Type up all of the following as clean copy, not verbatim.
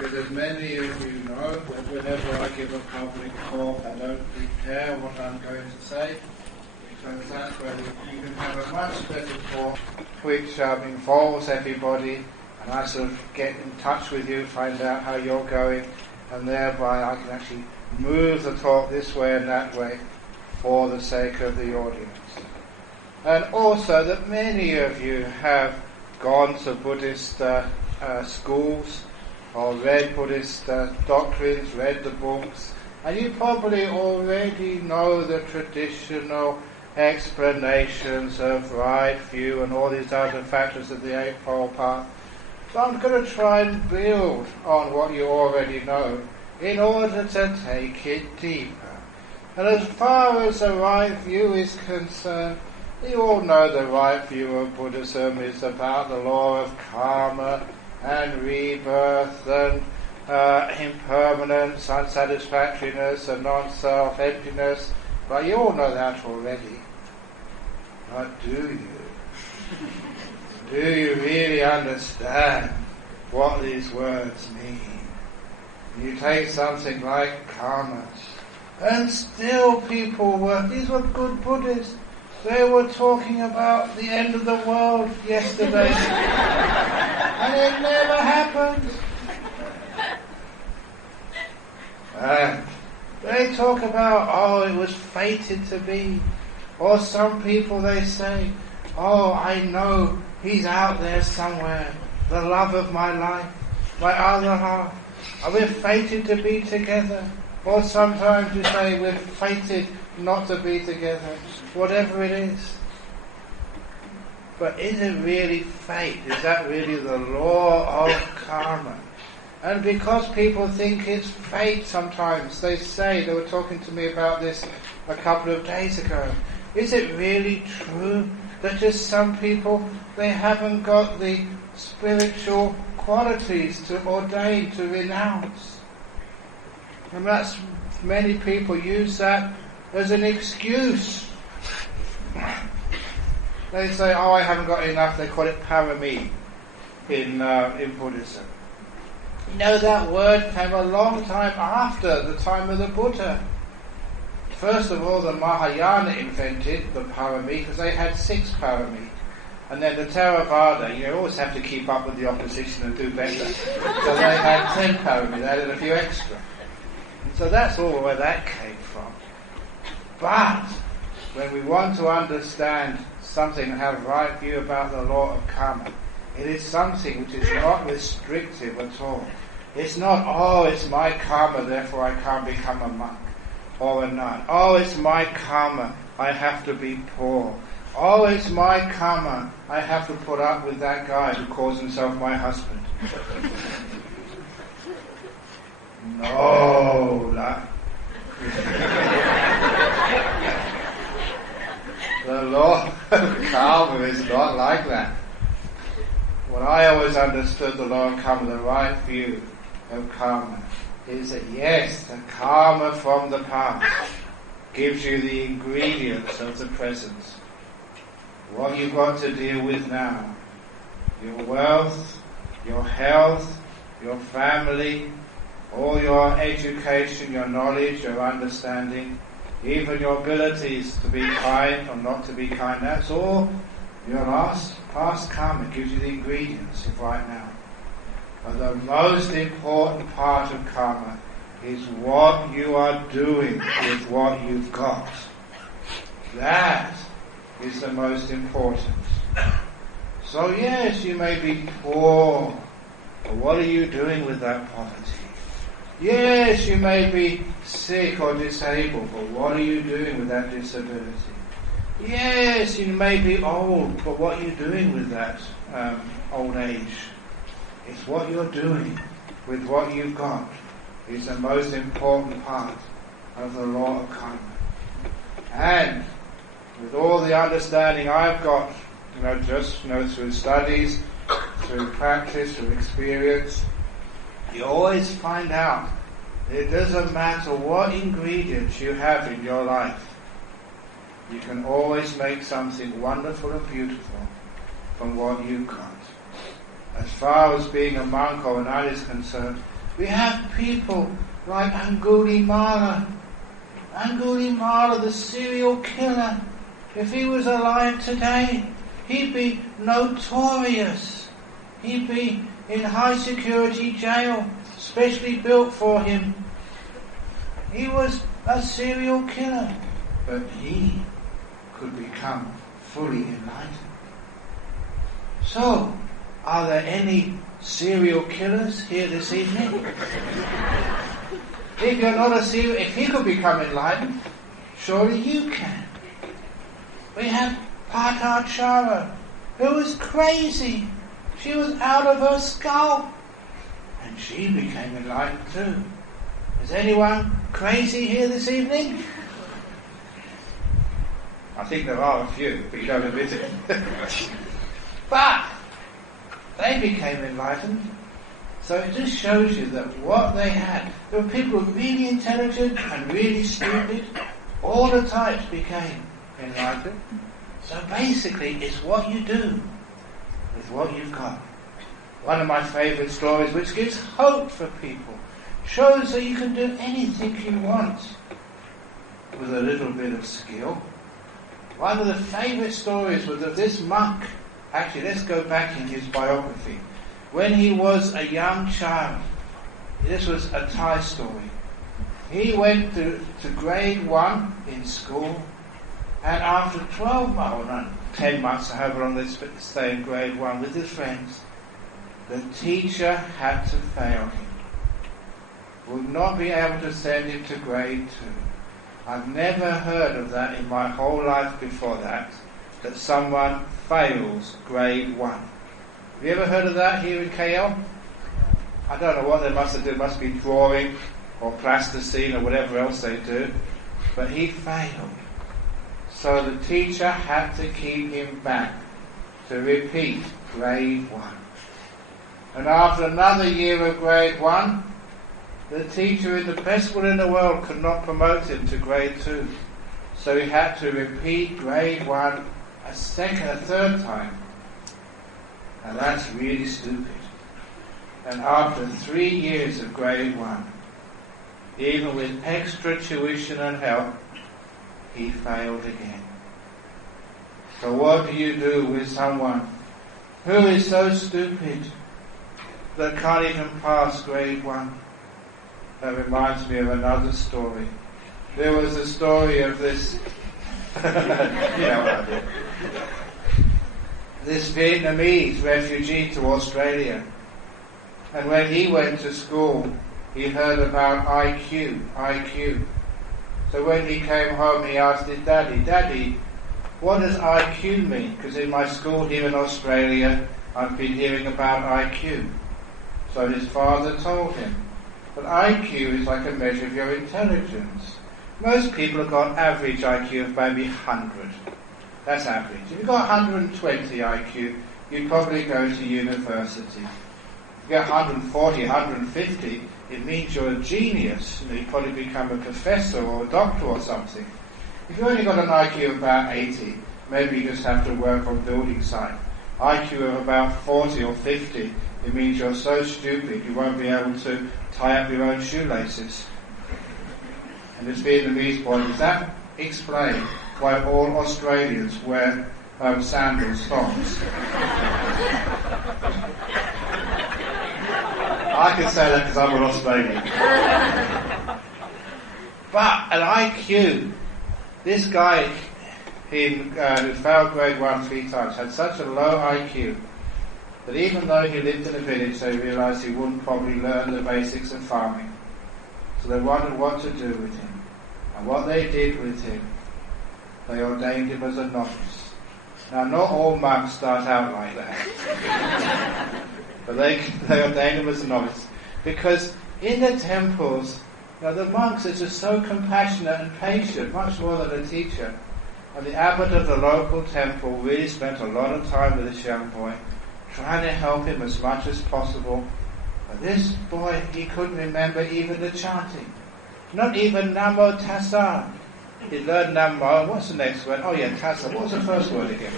Because as many of you know, whenever I give a public talk, I don't prepare what I'm going to say, because that's where you can have a much better talk which involves everybody, and I sort of get in touch with you, find out how you're going, and thereby I can actually move the talk this way and that way for the sake of the audience. And also that many of you have gone to Buddhist schools or read Buddhist doctrines, read the books, and you probably already know the traditional explanations of right view and all these other factors of the Eightfold Path. So I'm going to try and build on what you already know in order to take it deeper. And as far as the right view is concerned, you all know the right view of Buddhism is about the law of karma and rebirth and impermanence, unsatisfactoriness and non-self, emptiness. But you all know that already. But do you? Do you really understand what these words mean? You take something like karma, and still these were good Buddhists. They were talking about the end of the world yesterday. And it never happened. And they talk about, it was fated to be. Or some people, they say, I know he's out there somewhere, the love of my life, my other half. Are we fated to be together? Or sometimes you say we're fated not to be together, whatever it is. But is it really fate? Is that really the law of karma? And because people think it's fate sometimes, they were talking to me about this a couple of days ago. Is it really true that just some people, they haven't got the spiritual qualities to ordain, to renounce? And many people use that as an excuse. They say, I haven't got enough. They call it parami in Buddhism. You know, that word came a long time after the time of the Buddha. First of all, the Mahayana invented the parami because they had 6 parami. And then the Theravada, you always have to keep up with the opposition and do better. So they had 10 parami, they added a few extra. And so that's all where that came from. But when we want to understand something and have a right view about the law of karma, it is something which is not restrictive at all. It's not, it's my karma, therefore I can't become a monk or a nun. It's my karma, I have to be poor. It's my karma, I have to put up with that guy who calls himself my husband. No, the law of karma is not like that. What I always understood the law of karma, the right view of karma, is that yes, the karma from the past gives you the ingredients of the present. What you've got to deal with now, your wealth, your health, your family, all your education, your knowledge, your understanding, even your abilities to be kind or not to be kind, that's all your past karma gives you the ingredients of right now. But the most important part of karma is what you are doing with what you've got. That is the most important. So yes, you may be poor, but what are you doing with that poverty? Yes, you may be sick or disabled, but what are you doing with that disability? Yes, you may be old, but what are you doing with that old age? It's what you're doing with what you've got is the most important part of the law of karma. And with all the understanding I've got, through studies, through practice, through experience, you always find out it doesn't matter what ingredients you have in your life, you can always make something wonderful and beautiful from what you've got. As far as being a monk or a nun is concerned, We have people like Angulimala, the serial killer. If he was alive today, he'd be notorious. He'd be in high security jail, specially built for him. He was a serial killer, but he could become fully enlightened. So, are there any serial killers here this evening? If you're not a serial, if he could become enlightened, surely you can. We have Patachara, who was crazy. She was out of her skull, and she became enlightened too. Is anyone crazy here this evening? I think there are a few, but you don't admit it. But they became enlightened. So it just shows you that what they had, there were people who were really intelligent and really stupid. All the types became enlightened. So basically it's what you do with what you've got. One of my favourite stories, which gives hope for people, shows that you can do anything you want with a little bit of skill. One of the favourite stories was of this monk. Actually, let's go back in his biography. When he was a young child, this was a Thai story. He went to grade 1 in school, and after 12 months, 10 months, however long they stay in grade 1 with his friends, the teacher had to fail him. Would not be able to send him to grade 2. I've never heard of that in my whole life before that someone fails grade 1. Have you ever heard of that here in KL? I don't know what they must have done. It must be drawing or plasticine or whatever else they do. But he failed. So the teacher had to keep him back to repeat grade 1. And after another year of grade 1, the teacher in the best will in the world could not promote him to grade 2. So he had to repeat grade 1 a third time. And that's really stupid. And after 3 years of grade 1, even with extra tuition and help, he failed again. So what do you do with someone who is so stupid that can't even pass grade 1? That reminds me of another story. There was a story of this, you know what I did. This Vietnamese refugee to Australia. And when he went to school, he heard about IQ. So when he came home, he asked his Daddy, what does IQ mean? Because in my school here in Australia, I've been hearing about IQ. So his father told him, but IQ is like a measure of your intelligence. Most people have got average IQ of maybe 100. That's average. If you've got 120 IQ, you'd probably go to university. If you get 140, 150, it means you're a genius. You probably become a professor or a doctor or something. If you've only got an IQ of about 80, maybe you just have to work on building site. IQ of about 40 or 50, it means you're so stupid you won't be able to tie up your own shoelaces. And this Vietnamese boy, does that explain why all Australians wear sandals, thongs? I can say that because I'm an Australian. But an IQ, this guy who failed grade 1 3 times had such a low IQ that even though he lived in a village, they realised he wouldn't probably learn the basics of farming. So they wondered what to do with him. And what they did with him, they ordained him as a novice. Now, not all monks start out like that. But they ordained him as a novice. Because in the temples, the monks are just so compassionate and patient, much more than a teacher. And the abbot of the local temple really spent a lot of time with this young boy, trying to help him as much as possible. But this boy, he couldn't remember even the chanting. Not even Namo Tassa. He learned Namo. What's the next word? Oh yeah, Tassa. What was the first word again?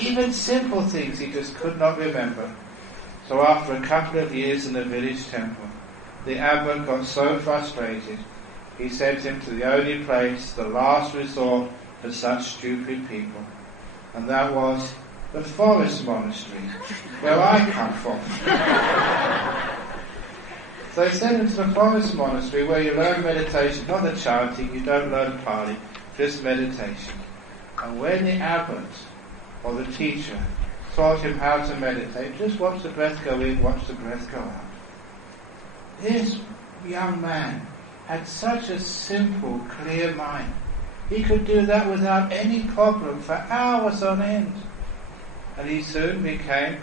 Even simple things he just could not remember. So after a couple of years in the village temple, the abbot got so frustrated, he sent him to the only place, the last resort for such stupid people, and that was the forest monastery, where I come from. So he sent him to the forest monastery where you learn meditation, not the chanting, you don't learn Pali, just meditation. And when the abbot or the teacher taught him how to meditate, just watch the breath go in, watch the breath go out. This young man had such a simple, clear mind. He could do that without any problem for hours on end. And he soon became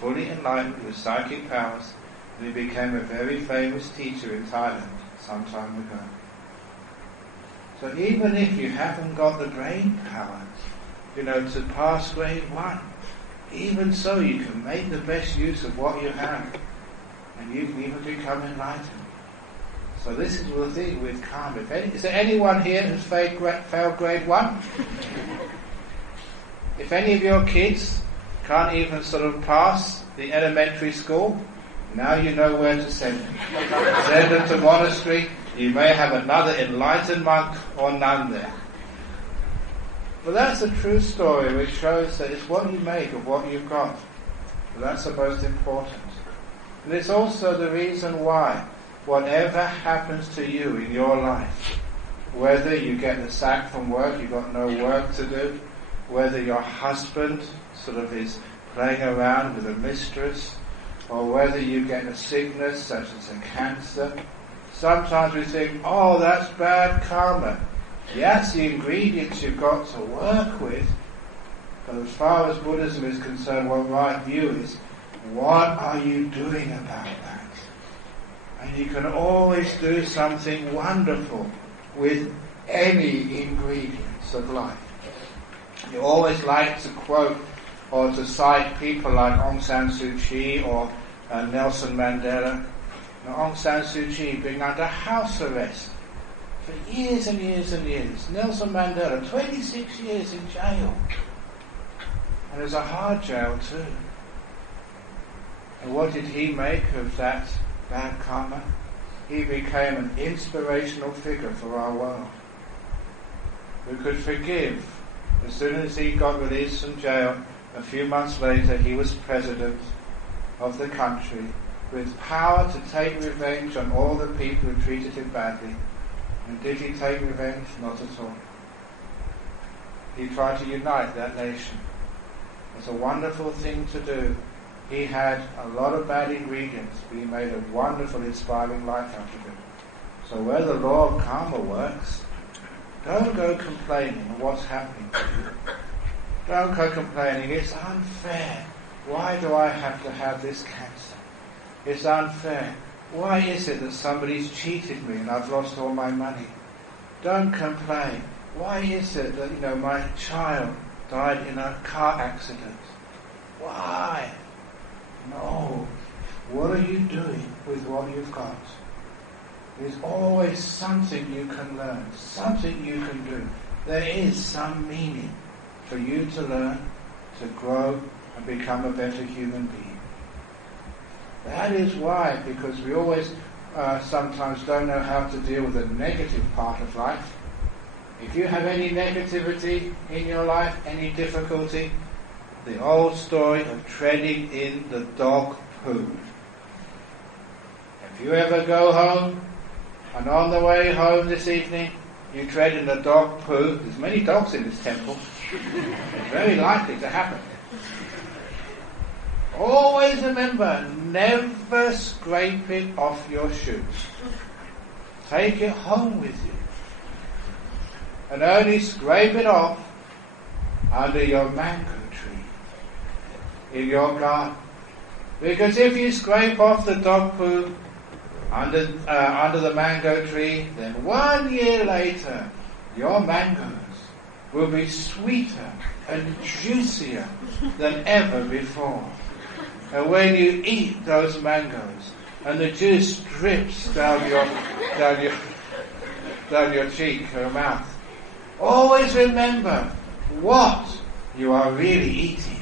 fully enlightened with psychic powers, and he became a very famous teacher in Thailand some time ago. So even if you haven't got the brain power, to pass grade 1, even so you can make the best use of what you have, and you can even become enlightened. So this is the thing with karma. Is there anyone here who's failed grade 1? If any of your kids can't even sort of pass the elementary school, now you know where to send them. Send them to monastery. You may have another enlightened monk or nun there. But that's a true story which shows that it's what you make of what you've got. That's the most important. And it's also the reason why whatever happens to you in your life, whether you get the sack from work, you've got no work to do, whether your husband sort of is playing around with a mistress, or whether you get a sickness such as a cancer, sometimes we think, oh, that's bad karma. Yes, the ingredients you've got to work with, but as far as Buddhism is concerned, what right view is, what are you doing about that? And you can always do something wonderful with any ingredients of life. You always like to quote or to cite people like Aung San Suu Kyi or Nelson Mandela. Now, Aung San Suu Kyi being under house arrest for years and years and years. Nelson Mandela, 26 years in jail. And it was a hard jail too. And what did he make of that bad karma? He became an inspirational figure for our world, who could forgive. As soon as he got released from jail, a few months later he was president of the country with power to take revenge on all the people who treated him badly. And did he take revenge? Not at all. He tried to unite that nation. It's a wonderful thing to do. He had a lot of bad ingredients, but he made a wonderful, inspiring life out of it. So where the law of karma works, don't go complaining of what's happening to you. Don't go complaining, it's unfair. Why do I have to have this cancer? It's unfair. Why is it that somebody's cheated me and I've lost all my money? Don't complain. Why is it that, my child died in a car accident? Why? No. What are you doing with what you've got? There's always something you can learn, something you can do. There is some meaning for you to learn, to grow, and become a better human being. That is why, because we always sometimes don't know how to deal with the negative part of life. If you have any negativity in your life, any difficulty, the old story of treading in the dog poo. If you ever go home, and on the way home this evening, you tread in the dog poo, there's many dogs in this temple, it's very likely to happen. Always remember, never scrape it off your shoes. Take it home with you. And only scrape it off under your mango tree, in your garden. Because if you scrape off the dog poo under the mango tree, then 1 year later, your mangoes will be sweeter and juicier than ever before. And when you eat those mangoes, and the juice drips down your cheek or mouth, always remember what you are really eating.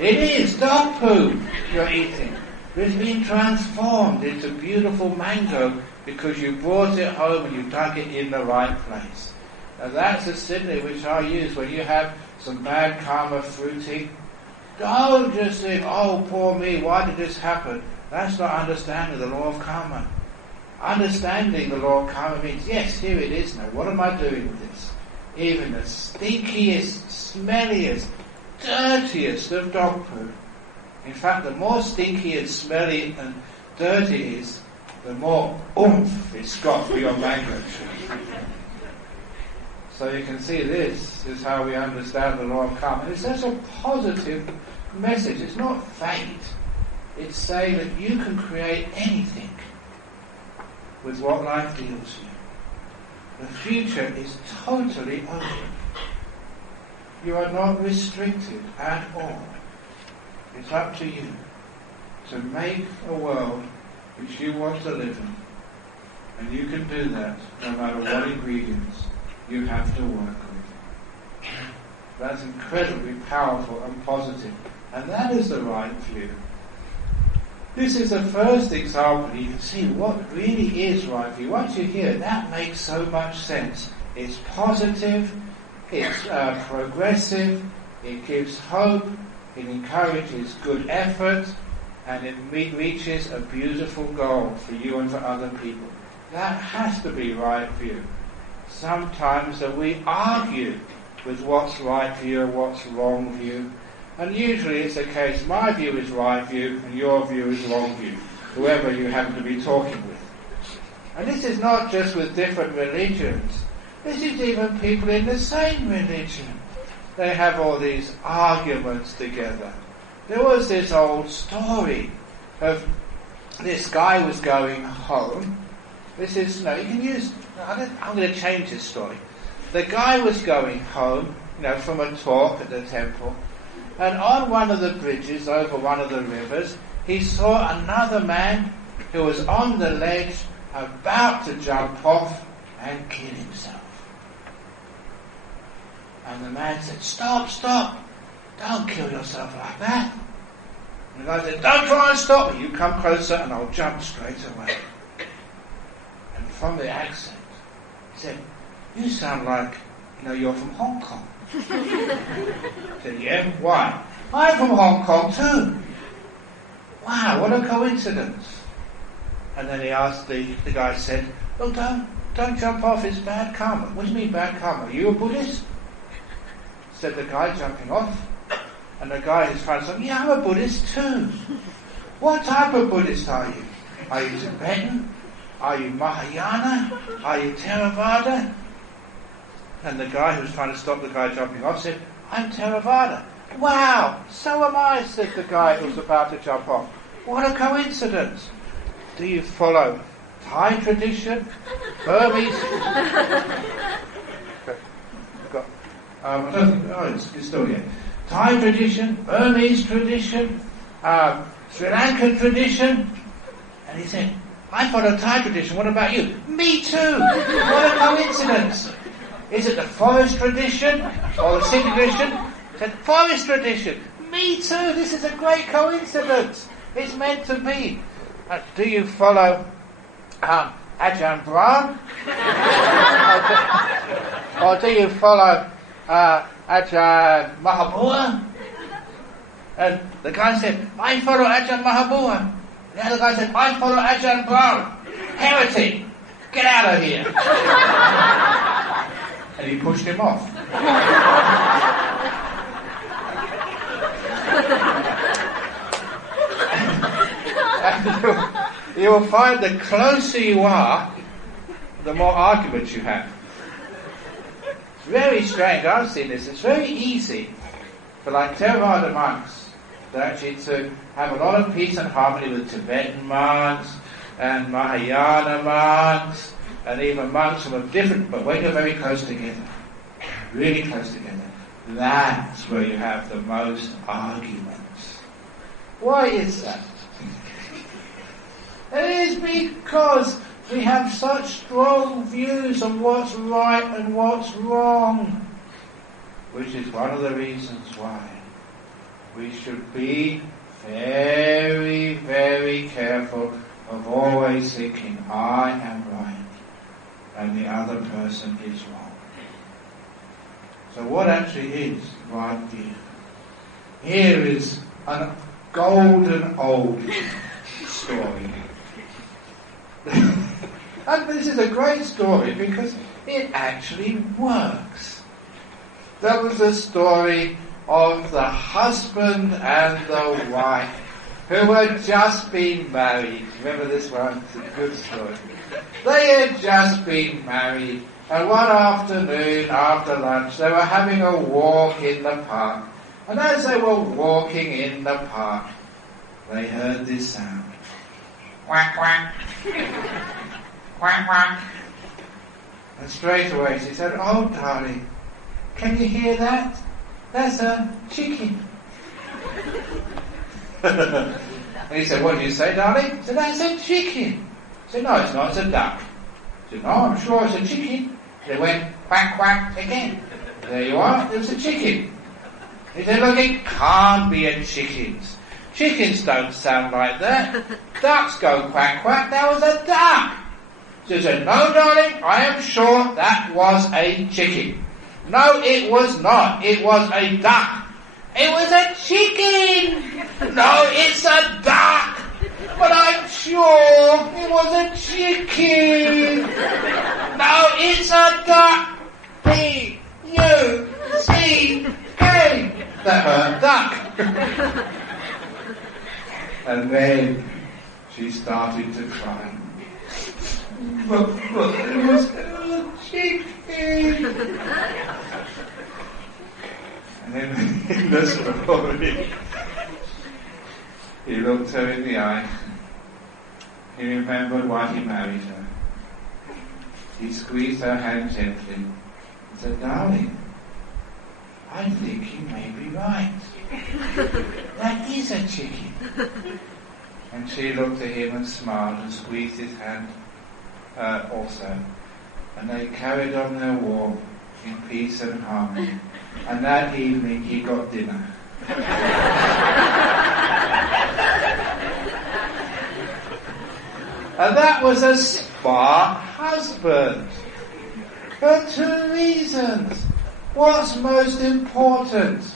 It is dog poo you're eating. But it's been transformed into beautiful mango because you brought it home and you dug it in the right place. And that's a simile which I use when you have some bad karma fruiting. Don't just think, oh, poor me, why did this happen? That's not understanding the law of karma. Understanding the law of karma means, yes, here it is now. What am I doing with this? Even the stinkiest, smelliest, dirtiest of dog poo. In fact, the more stinky and smelly and dirty it is, the more oomph it's got for your mango tree. So you can see this is how we understand the law of karma. It's such a positive message. It's not fate. It's saying that you can create anything with what life deals you. The future is totally open. You are not restricted at all. It's up to you to make a world which you want to live in. And you can do that no matter what ingredients you have to work with. That's incredibly powerful and positive. And that is the right view. This is the first example. You can see what really is right view. Once you hear it, that makes so much sense. It's positive, it's progressive, it gives hope, it encourages good effort, and it reaches a beautiful goal for you and for other people. That has to be right view. Sometimes we argue with what's right view and what's wrong view. And usually it's the case, my view is right view and your view is wrong view, whoever you happen to be talking with. And this is not just with different religions. This is even people in the same religion. They have all these arguments together. There was this old story of this guy was going home. This is, no, you can use, I'm going to change this story. The guy was going home, from a talk at the temple, and on one of the bridges over one of the rivers, he saw another man who was on the ledge about to jump off and kill himself. And the man said, stop, don't kill yourself like that. And the guy said, don't try and stop me, you come closer and I'll jump straight away. And from the accent, he said, you sound like, you're from Hong Kong. I said, yeah, why? I'm from Hong Kong too. Wow, what a coincidence. And then he asked, the guy said, well, don't jump off, it's bad karma. What do you mean bad karma? Are you a Buddhist? Said the guy jumping off. And the guy in front said, yeah, I'm a Buddhist too. What type of Buddhist are you? Are you Tibetan? Are you Mahayana? Are you Theravada? And the guy who was trying to stop the guy jumping off said, I'm Theravada. Wow, so am I, said the guy who was about to jump off. What a coincidence. Do you follow Thai tradition? Burmese? It's still here. Thai tradition, Burmese tradition, Sri Lankan tradition. And he said, I follow Thai tradition, what about you? Me too! What a coincidence! Is it the forest tradition or the city tradition? He said, forest tradition. Me too, this is a great coincidence. It's meant to be. Do you follow Ajahn Brahm? or do you follow Ajahn Mahabua? And the guy said, I follow Ajahn Mahabua. The other guy said, I follow Ajahn Brahm. Heretic, get out of here. And he pushed him off. And you will find the closer you are, the more arguments you have. It's very strange, I've seen this. It's very easy for Theravada monks to have a lot of peace and harmony with Tibetan monks and Mahayana monks and even monks from a different, but when you're very close together, really close together, that's where you have the most arguments. Why is that? It is because we have such strong views on what's right and what's wrong, which is one of the reasons why we should be very, very careful of always thinking, I am right and the other person is wrong. So what actually is right view? Here is a golden old story. And this is a great story because it actually works. That was a story of the husband and the wife who had just been married. Remember this one? It's a good story. They had just been married, and one afternoon after lunch they were having a walk in the park. And as they were walking in the park, they heard this sound. Quack, quack. Quack, quack. And straight away she said, oh darling, can you hear that? That's a chicken. And he said, what did you say, darling? He said, that's a chicken. He said, no, it's not, it's a duck. He said, no, I'm sure it's a chicken. They went quack, quack again. There you are, it was a chicken. He said, look, it can't be a chicken. Chickens don't sound like that. Ducks go quack, quack. That was a duck. She said, no, darling, I am sure that was a chicken. No, it was not. It was a duck. It was a chicken. No, it's a duck. But I'm sure it was a chicken. No, it's a duck. P-U-C-K. That duck. And then she started to cry. But it was a chicken. And then in the story, he looked her in the eye. He remembered why he married her. He squeezed her hand gently and said, darling, I think you may be right. That is a chicken. And she looked at him and smiled and squeezed his hand also. And they carried on their walk in peace and harmony. And that evening he got dinner. And that was a smart husband. For two reasons. What's most important?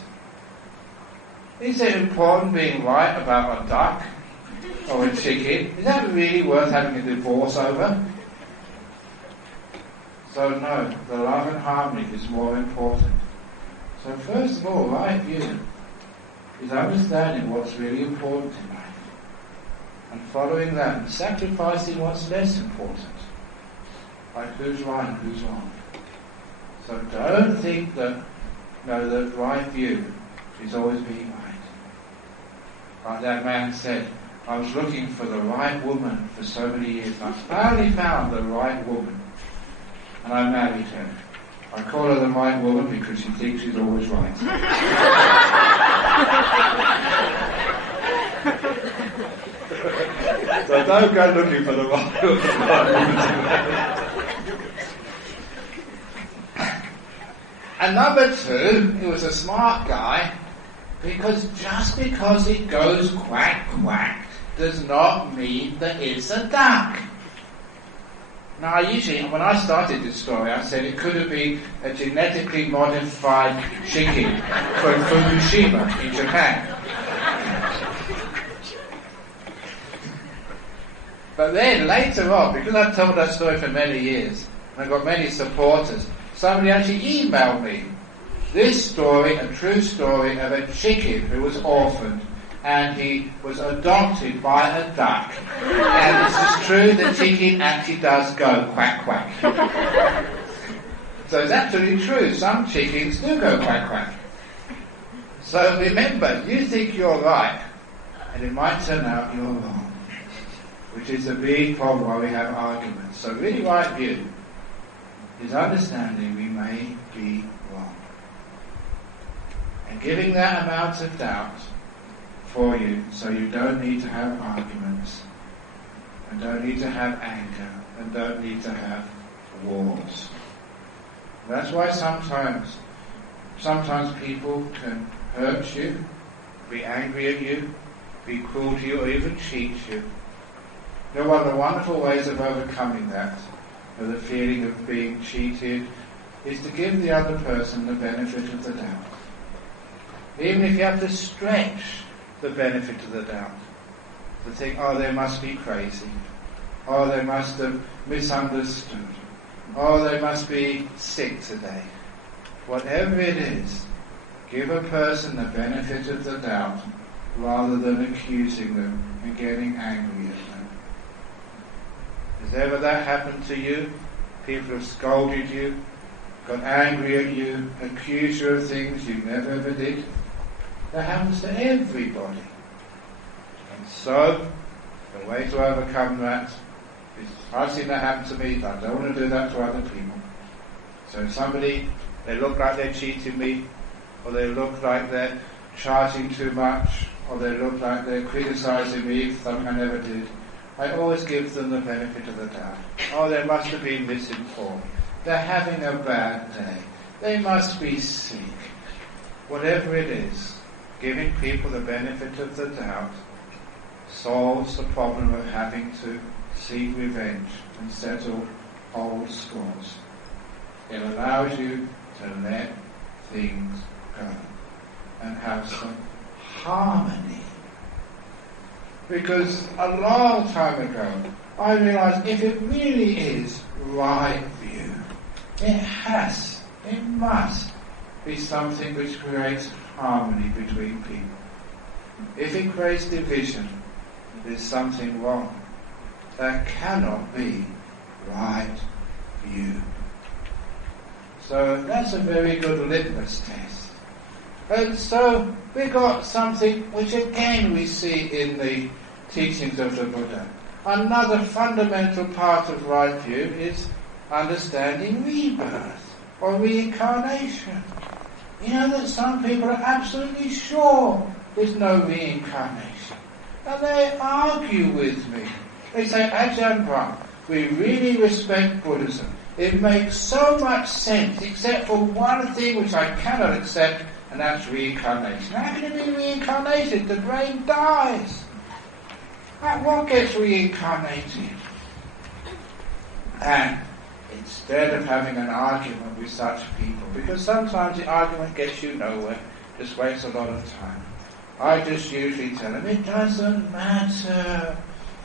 Is it important being right about a duck or a chicken? Is that really worth having a divorce over? So no, the love and harmony is more important. So first of all, right view is understanding what's really important in life and following that and sacrificing what's less important. Like who's right and who's wrong. So don't think that, that right view is always being right. Like that man said, I was looking for the right woman for so many years and I finally found the right woman. And I married her. I call her the right woman because she thinks she's always right. So don't go looking for the right woman. And number two, he was a smart guy because just because it goes quack quack does not mean that it's a duck. Now, when I started this story, I said it could have been a genetically modified chicken from Fukushima in Japan. But then, later on, because I've told that story for many years, and I've got many supporters, somebody actually emailed me this story, a true story of a chicken who was orphaned, and he was adopted by a duck. And this is true, the chicken actually does go quack quack. So it's actually true, some chickens do go quack quack. So remember, you think you're right, and it might turn out you're wrong, which is a big problem why we have arguments. So really right view is understanding we may be wrong. And giving that amount of doubt for you, so you don't need to have arguments, and don't need to have anger, and don't need to have wars. That's why sometimes people can hurt you, be angry at you, be cruel to you or even cheat you. You know, one of the wonderful ways of overcoming that, of the feeling of being cheated, is to give the other person the benefit of the doubt. Even if you have to stretch the benefit of the doubt. To think, oh, they must be crazy. Oh, they must have misunderstood. Oh, they must be sick today. Whatever it is, give a person the benefit of the doubt rather than accusing them and getting angry at them. Has ever that happened to you? People have scolded you, got angry at you, accused you of things you never ever did. That happens to everybody. And so, the way to overcome that is, I've seen that happen to me, but I don't want to do that to other people. So if somebody, they look like they're cheating me, or they look like they're charging too much, or they look like they're criticising me for something I never did, I always give them the benefit of the doubt. Oh, they must have been misinformed. They're having a bad day. They must be sick. Whatever it is, giving people the benefit of the doubt solves the problem of having to seek revenge and settle old scores. It allows you to let things go and have some harmony. Because a long time ago, I realised if it really is right view, it must be something which creates harmony between people. If it creates division, there's something wrong. That cannot be right view. So that's a very good litmus test. And so we got something which again we see in the teachings of the Buddha. Another fundamental part of right view is understanding rebirth or reincarnation. You know that some people are absolutely sure there's no reincarnation. And they argue with me. They say, Ajahn Brahm, we really respect Buddhism. It makes so much sense, except for one thing which I cannot accept, and that's reincarnation. How can it be reincarnated? The brain dies. What gets reincarnated? And instead of having an argument with such people, because sometimes the argument gets you nowhere, just wastes a lot of time, I just usually tell them, it doesn't matter.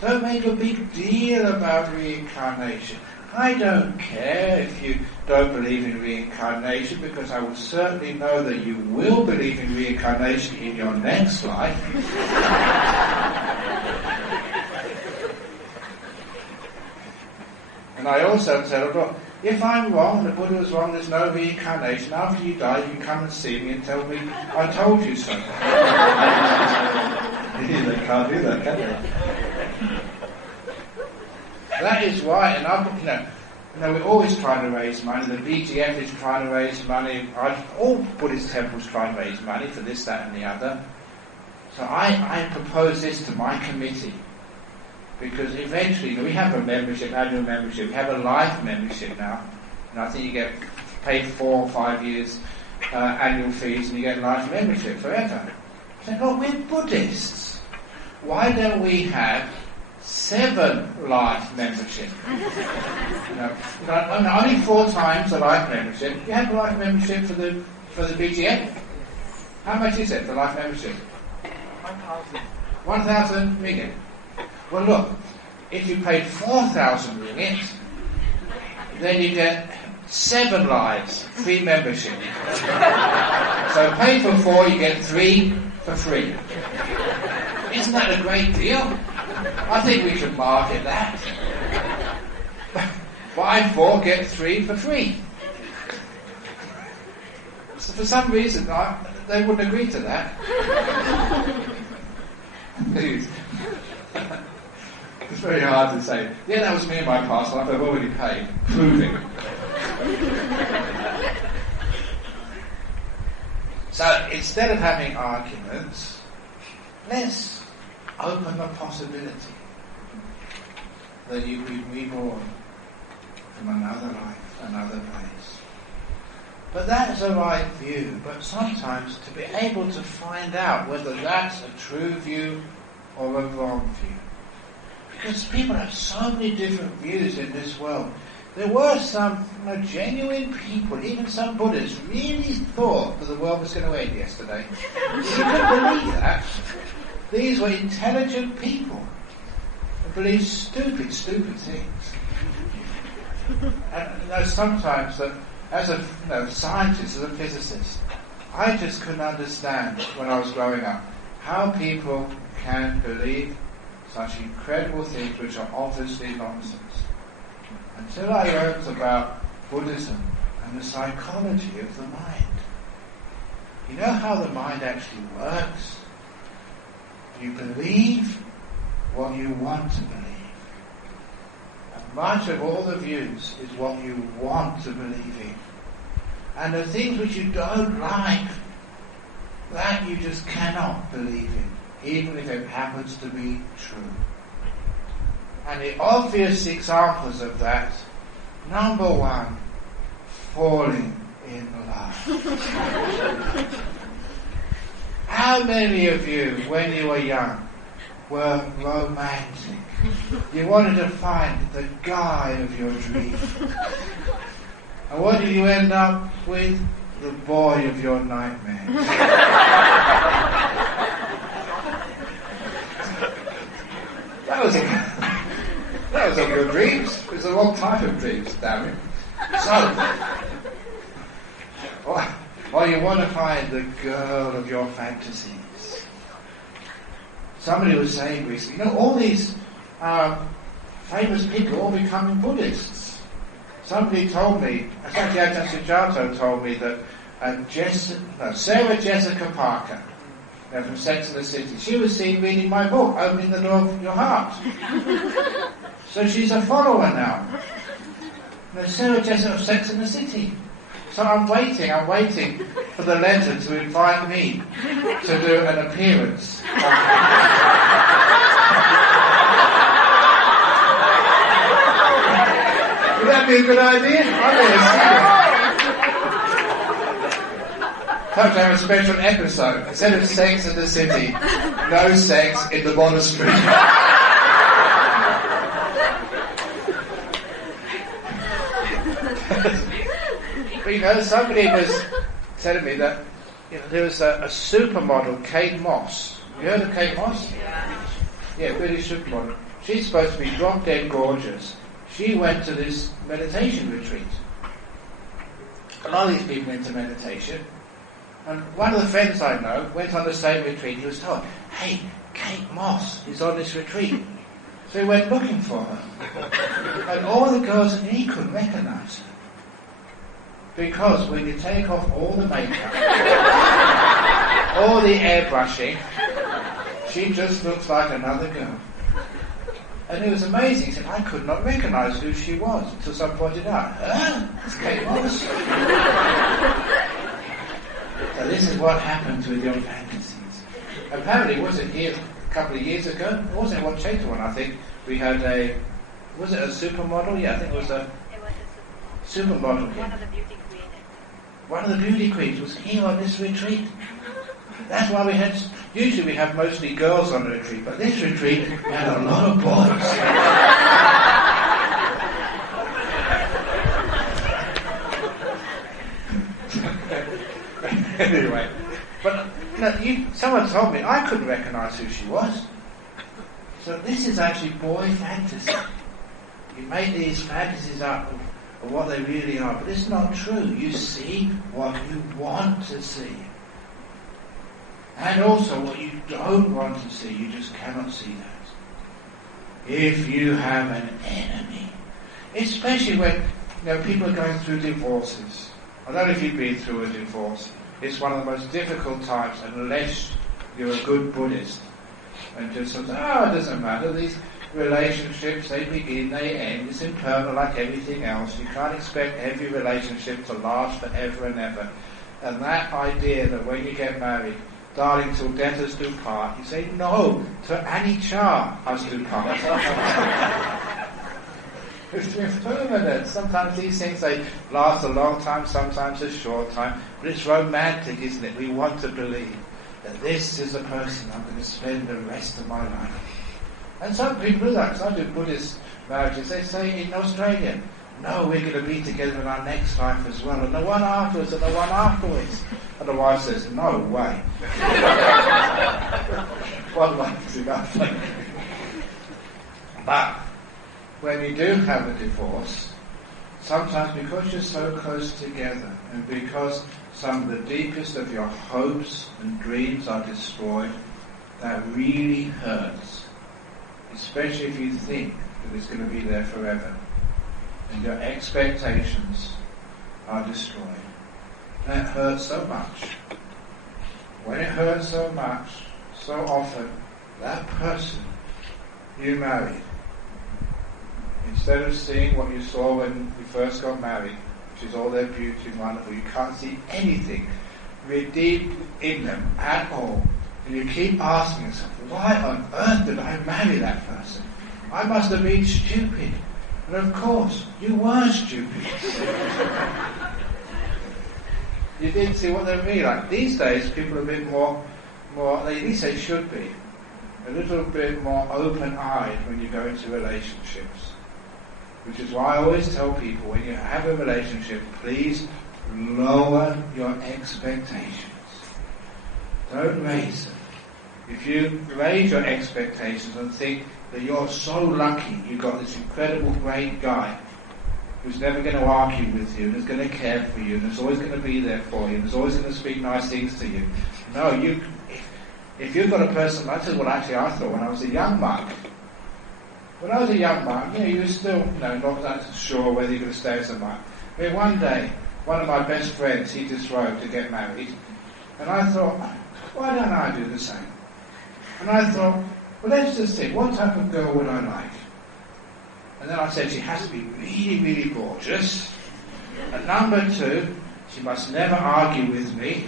Don't make a big deal about reincarnation. I don't care if you don't believe in reincarnation, because I will certainly know that you will believe in reincarnation in your next life. And I also tell them, look, if I'm wrong and the Buddha was wrong, there's no reincarnation, after you die you can come and see me and tell me, I told you so. They can't do that, can they? That is right, and we're always trying to raise money. The BGF is trying to raise money. All Buddhist temples try and raise money for this, that and the other. So I propose this to my committee. Because eventually, we have a membership, annual membership, we have a life membership now. And I think you get paid 4 or 5 years annual fees and you get life membership forever. I said, look, we're Buddhists. Why don't we have 7 life membership? Only 4 times the life membership. You have a life membership for the BGM. How much is it for life membership? 1,000. 1,000 ringgit. Well, look, if you paid 4,000 ringgit, then you get 7 lives, free membership. So pay for 4, you get 3 for free. Isn't that a great deal? I think we should market that. Buy 4, get 3 for free. So for some reason, they wouldn't agree to that. It's very hard to say, yeah, that was me in my past life, I've already paid. Proving. So instead of having arguments, let's open the possibility that you be reborn from another life, another place. But that's a right view. But sometimes to be able to find out whether that's a true view or a wrong view. Because people have so many different views in this world. There were some genuine people, even some Buddhists, really thought that the world was going to end yesterday. You can believe that. These were intelligent people who believed stupid things. And sometimes, that as a scientist, as a physicist, I just couldn't understand when I was growing up how people can believe such incredible things which are obviously nonsense. Until I learned about Buddhism and the psychology of the mind. You know how the mind actually works? You believe what you want to believe. And much of all the views is what you want to believe in. And the things which you don't like, that you just cannot believe in, even if it happens to be true. And the obvious examples of that, number one, falling in love. How many of you, when you were young, were romantic? You wanted to find the guy of your dream. And what did you end up with? The boy of your nightmares. That was a good dreams. It was the wrong type of dreams, damn it. So, or you want to find the girl of your fantasies. Somebody was saying recently, all these famous people all becoming Buddhists. Somebody told me, actually Ajahn Brahm told me that Sarah Jessica Parker, from Sex and the City, she was seen reading my book, Opening the Door of Your Heart. So she's a follower now. Sarah Jessica of Sex and the City. So I'm waiting for the letter to invite me to do an appearance. Would that be a good idea? I'm going to see it. Perhaps have a special episode. Instead of Sex in the City, no sex in the monastery. But somebody was telling me that there was a supermodel, Kate Moss. You heard of Kate Moss? Yeah, British supermodel. She's supposed to be drop dead gorgeous. She went to this meditation retreat. A lot of these people into meditation. And one of the friends I know went on the same retreat. He was told, hey, Kate Moss is on this retreat. So he went looking for her. And all the girls, he couldn't recognise her. Because when you take off all the makeup, all the airbrushing, she just looks like another girl. And it was amazing. He said, I could not recognise who she was until someone pointed out, it's Kate Moss. So this is what happens with your fantasies. Apparently, was it here a couple of years ago? It wasn't what Chetawan, I think. We had was it a supermodel? Yeah, I think it was a supermodel here. One of the beauty queens was here on this retreat. That's why usually we have mostly girls on the retreat, but this retreat we had a lot of boys. Anyway, but someone told me I couldn't recognise who she was. So this is actually boy fantasy. You make these fantasies up of what they really are, but it's not true. You see what you want to see. And also what you don't want to see, you just cannot see that. If you have an enemy, especially when people are going through divorces. I don't know if you've been through a divorce. It's one of the most difficult times unless you're a good Buddhist. And just sort of, it doesn't matter. These relationships, they begin, they end. It's impermanent like everything else. You can't expect every relationship to last forever and ever. And that idea that when you get married, darling, till death us do part, you say, no, to anicca us do part. It's impermanent. Sometimes these things, they last a long time, sometimes a short time. But it's romantic, isn't it? We want to believe. that this is the person I'm going to spend the rest of my life. And some people do that, because I do Buddhist marriages. They say in Australia, no, we're going to be together in our next life as well, and the one afterwards, and the one afterwards. And the wife says, no way. One life is enough. But when you do have a divorce, sometimes because you're so close together, and because some of the deepest of your hopes and dreams are destroyed, that really hurts. Especially if you think that it's going to be there forever. And your expectations are destroyed. That hurts so much. When it hurts so much, so often, that person you married, instead of seeing what you saw when you first got married, which is all their beauty and wonderful, you can't see anything redeemed in them at all. And you keep asking yourself, why on earth did I marry that person? I must have been stupid. And of course, you were stupid. You didn't see what they were really like. These days, people are a bit more, at least they should be, a little bit more open-eyed when you go into relationships. Which is why I always tell people, when you have a relationship, please lower your expectations. Don't raise them. If you raise your expectations and think that you're so lucky, you've got this incredible great guy who's never going to argue with you, and is going to care for you, and is always going to be there for you, and is always going to speak nice things to you. No, if you've got a person, that's what actually I thought when I was a young monk. When I was a young monk, you were still not that sure whether you're going to stay as a monk. I mean, one day, one of my best friends, he disrobed to get married, and I thought, why don't I do the same? And I thought, well, let's just see, what type of girl would I like? And then I said, she has to be really, really gorgeous. And number 2, she must never argue with me.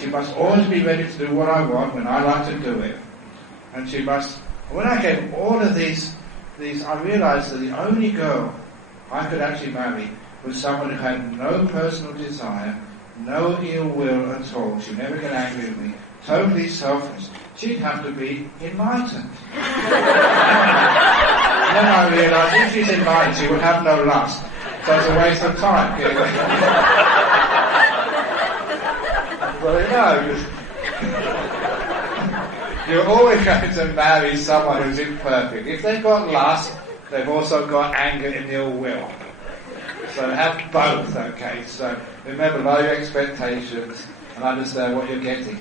She must always be ready to do what I want when I like to do it. And she must... When I gave all of these, I realized that the only girl I could actually marry was someone who had no personal desire, no ill will at all. She'd never get angry with me. Totally selfish. She'd have to be enlightened. Then I realised if she's enlightened, she would have no lust. So it's a waste of time. Well, you're always going to marry someone who's imperfect. If they've got lust, they've also got anger and ill will. So have both, okay? So remember, lower your expectations and understand what you're getting.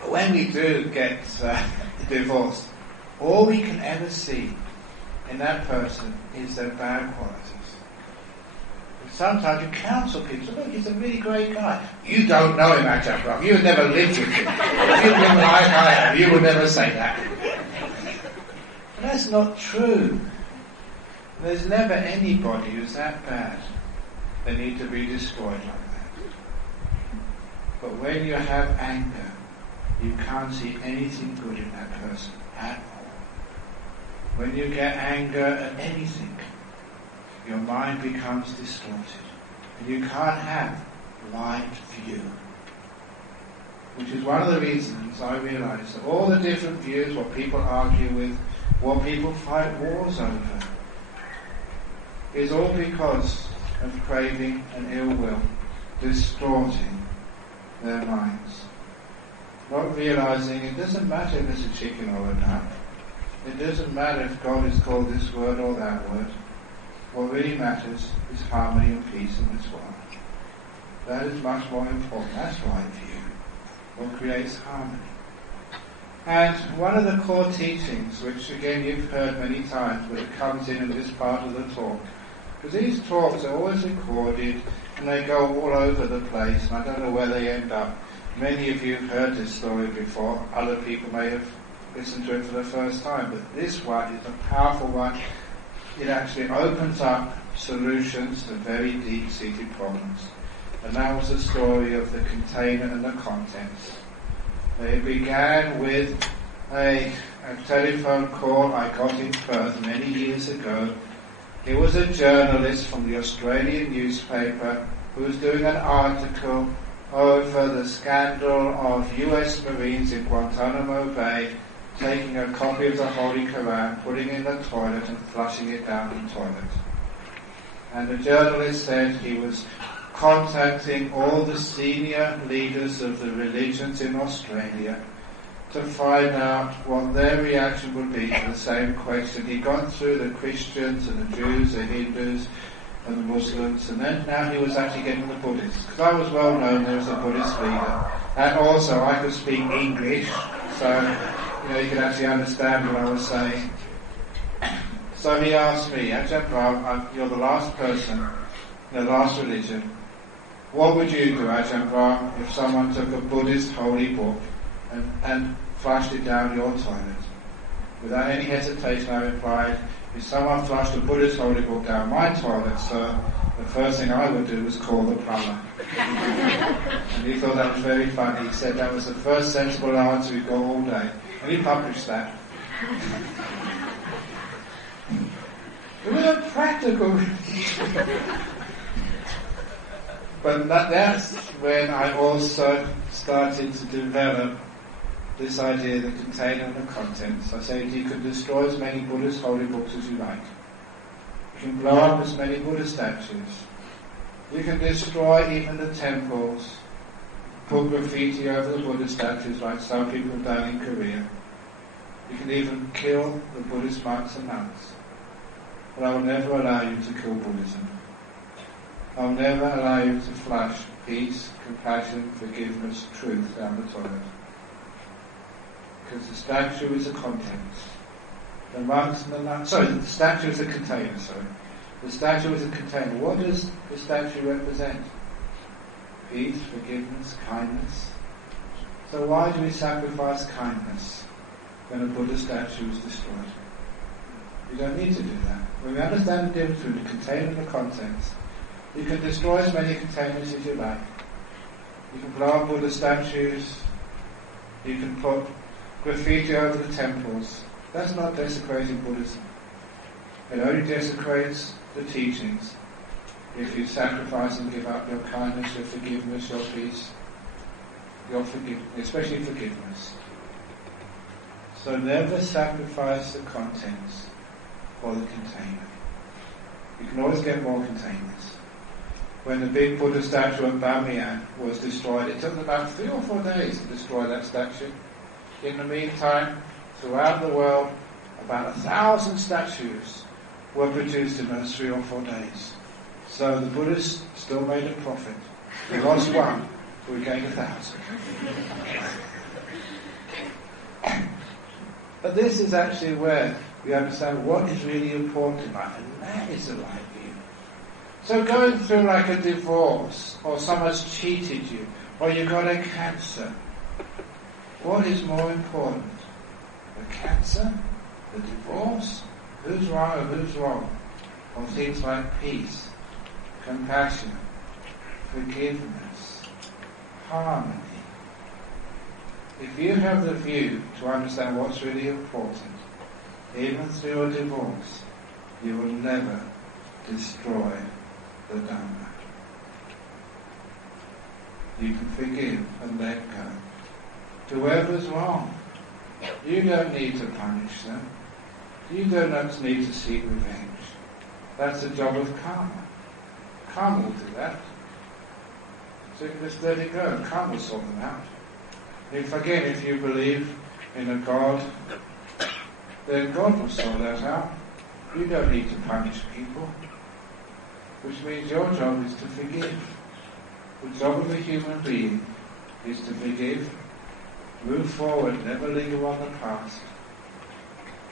But when we do get divorced, all we can ever see in that person is their bad qualities. And sometimes you counsel people, look, he's a really great guy. You don't know him, Ajahn Brahm. You've never lived with him. If you'd been like I have, you would never say that. But that's not true. There's never anybody who's that bad. They need to be destroyed like that. But when you have anger, you can't see anything good in that person at all. When you get anger at anything, your mind becomes distorted. And you can't have right view. Which is one of the reasons I realised that all the different views, what people argue with, what people fight wars over, is all because of craving and ill will, distorting their minds. Not realising it doesn't matter if it's a chicken or a duck. It doesn't matter if God is called this word or that word. What really matters is harmony and peace in this world. That is much more important. That's right view. What creates harmony. And one of the core teachings, which again you've heard many times, but it comes in this part of the talk, because these talks are always recorded and they go all over the place, and I don't know where they end up. Many of you have heard this story before. Other people may have listened to it for the first time. But this one is a powerful one. It actually opens up solutions to very deep-seated problems. And that was the story of the container and the contents. It began with a telephone call I got in Perth many years ago. It was a journalist from the Australian newspaper who was doing an article over the scandal of US Marines in Guantanamo Bay taking a copy of the Holy Quran, putting it in the toilet and flushing it down the toilet. And the journalist said he was contacting all the senior leaders of the religions in Australia to find out what their reaction would be to the same question. He'd gone through the Christians and the Jews, the Hindus and the Muslims, and then now he was actually getting the Buddhists. Because I was well known there as a Buddhist leader, and also I could speak English, so you could actually understand what I was saying. So he asked me, Ajahn Brahm, you're the last person, the last religion. What would you do, Ajahn Brahm, if someone took a Buddhist holy book and flushed it down your toilet? Without any hesitation, I replied, if someone flushed a Buddhist holy book down my toilet, sir, the first thing I would do was call the plumber. And he thought that was very funny. He said that was the first sensible answer he got all day. And he published that. It was a practical. But that's when I also started to develop this idea, the container and the contents. I said you can destroy as many Buddhist holy books as you like. You can blow up as many Buddhist statues. You can destroy even the temples, put graffiti over the Buddhist statues like some people have done in Korea. You can even kill the Buddhist monks and nuns. But I will never allow you to kill Buddhism. I will never allow you to flush peace, compassion, forgiveness, truth down the toilet. Because the statue is the contents. The monks and the nuns... the statue is a container, The statue is a container. What does the statue represent? Peace, forgiveness, kindness. So why do we sacrifice kindness when a Buddha statue is destroyed? We don't need to do that. When we understand the difference between the container and the contents, you can destroy as many containers as you like. You can blow up Buddha statues. You can put graffiti over the temples. That's not desecrating Buddhism. It only desecrates the teachings if you sacrifice and give up your kindness, your forgiveness, your peace, especially forgiveness. So never sacrifice the contents for the container. You can always get more containers. When the big Buddha statue at Bamiyan was destroyed, it took about 3 or 4 days to destroy that statue. In the meantime, throughout the world, about 1,000 statues were produced in those 3 or 4 days. So the Buddhists still made a profit. We lost one, we gained 1,000. But this is actually where we understand what is really important in life, and that is the right view. So going through like a divorce, or someone's cheated you, or you got a cancer, what is more important? The cancer? The divorce? Who's right or who's wrong? Or things like peace, compassion, forgiveness, harmony. If you have the view to understand what's really important, even through a divorce, you will never destroy the Dhamma. You can forgive and let go. Whoever's wrong, you don't need to punish them. You don't need to seek revenge. That's the job of karma. Karma will do that. So you can just let it go. Karma will sort them out. If you believe in a God, then God will sort that out. You don't need to punish people. Which means your job is to forgive. The job of a human being is to forgive, move forward, never linger on the past.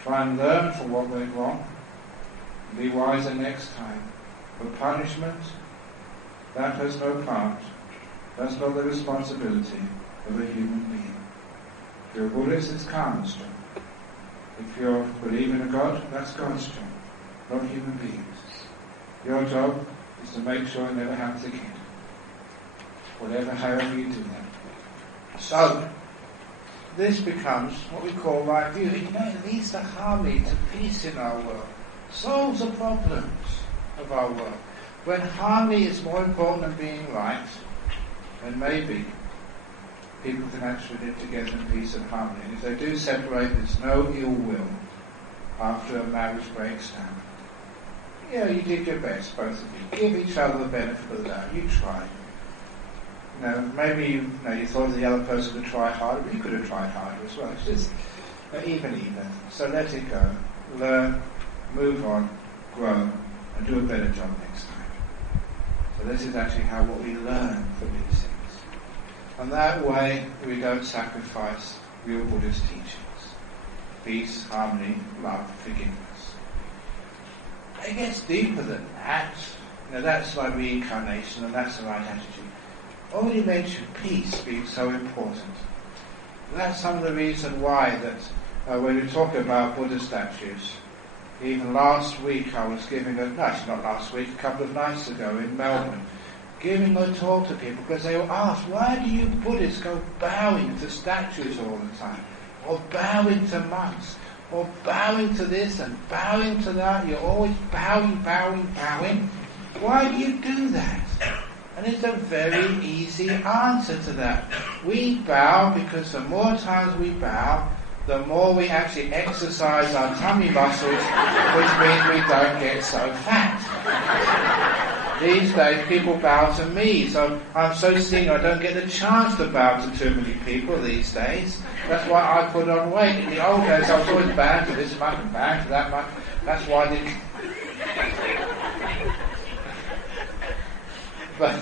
Try and learn from what went wrong. Be wiser next time. But punishment, that has no part. That's not the responsibility of a human being. If you're a Buddhist, it's karma's job. If you believe in a God, that's God's job, not human beings. Your job is to make sure it never happens again. However you do that. So, this becomes what we call right view. It leads to harmony, to peace in our world. Solves the problems of our world. When harmony is more important than being right, then maybe people can actually live together in peace and harmony. And if they do separate, there's no ill will after a marriage breaks down. Yeah, you did your best, both of you. Give each other the benefit of the doubt. You tried. Maybe you thought the other person could try harder, but you could have tried harder as well. It's just even. So let it go. Learn, move on, grow, and do a better job next time. So this is actually what we learn from these things. And that way we don't sacrifice real Buddhist teachings. Peace, harmony, love, forgiveness. It gets deeper than that. That's like reincarnation, and that's the right attitude. Already mentioned peace being so important. That's some of the reason why that when we talk about Buddha statues, even last week I was giving a couple of nights ago in Melbourne, giving a talk to people because they were asked, why do you Buddhists go bowing to statues all the time? Or bowing to monks? Or bowing to this and bowing to that? You're always bowing. Why do you do that? And it's a very easy answer to that. We bow because the more times we bow, the more we actually exercise our tummy muscles, which means we don't get so fat. These days people bow to me, so I'm so skinny I don't get the chance to bow to too many people these days. That's why I put on weight. In the old days I was always bowing to this much and bowing to that much. That's why I didn't... But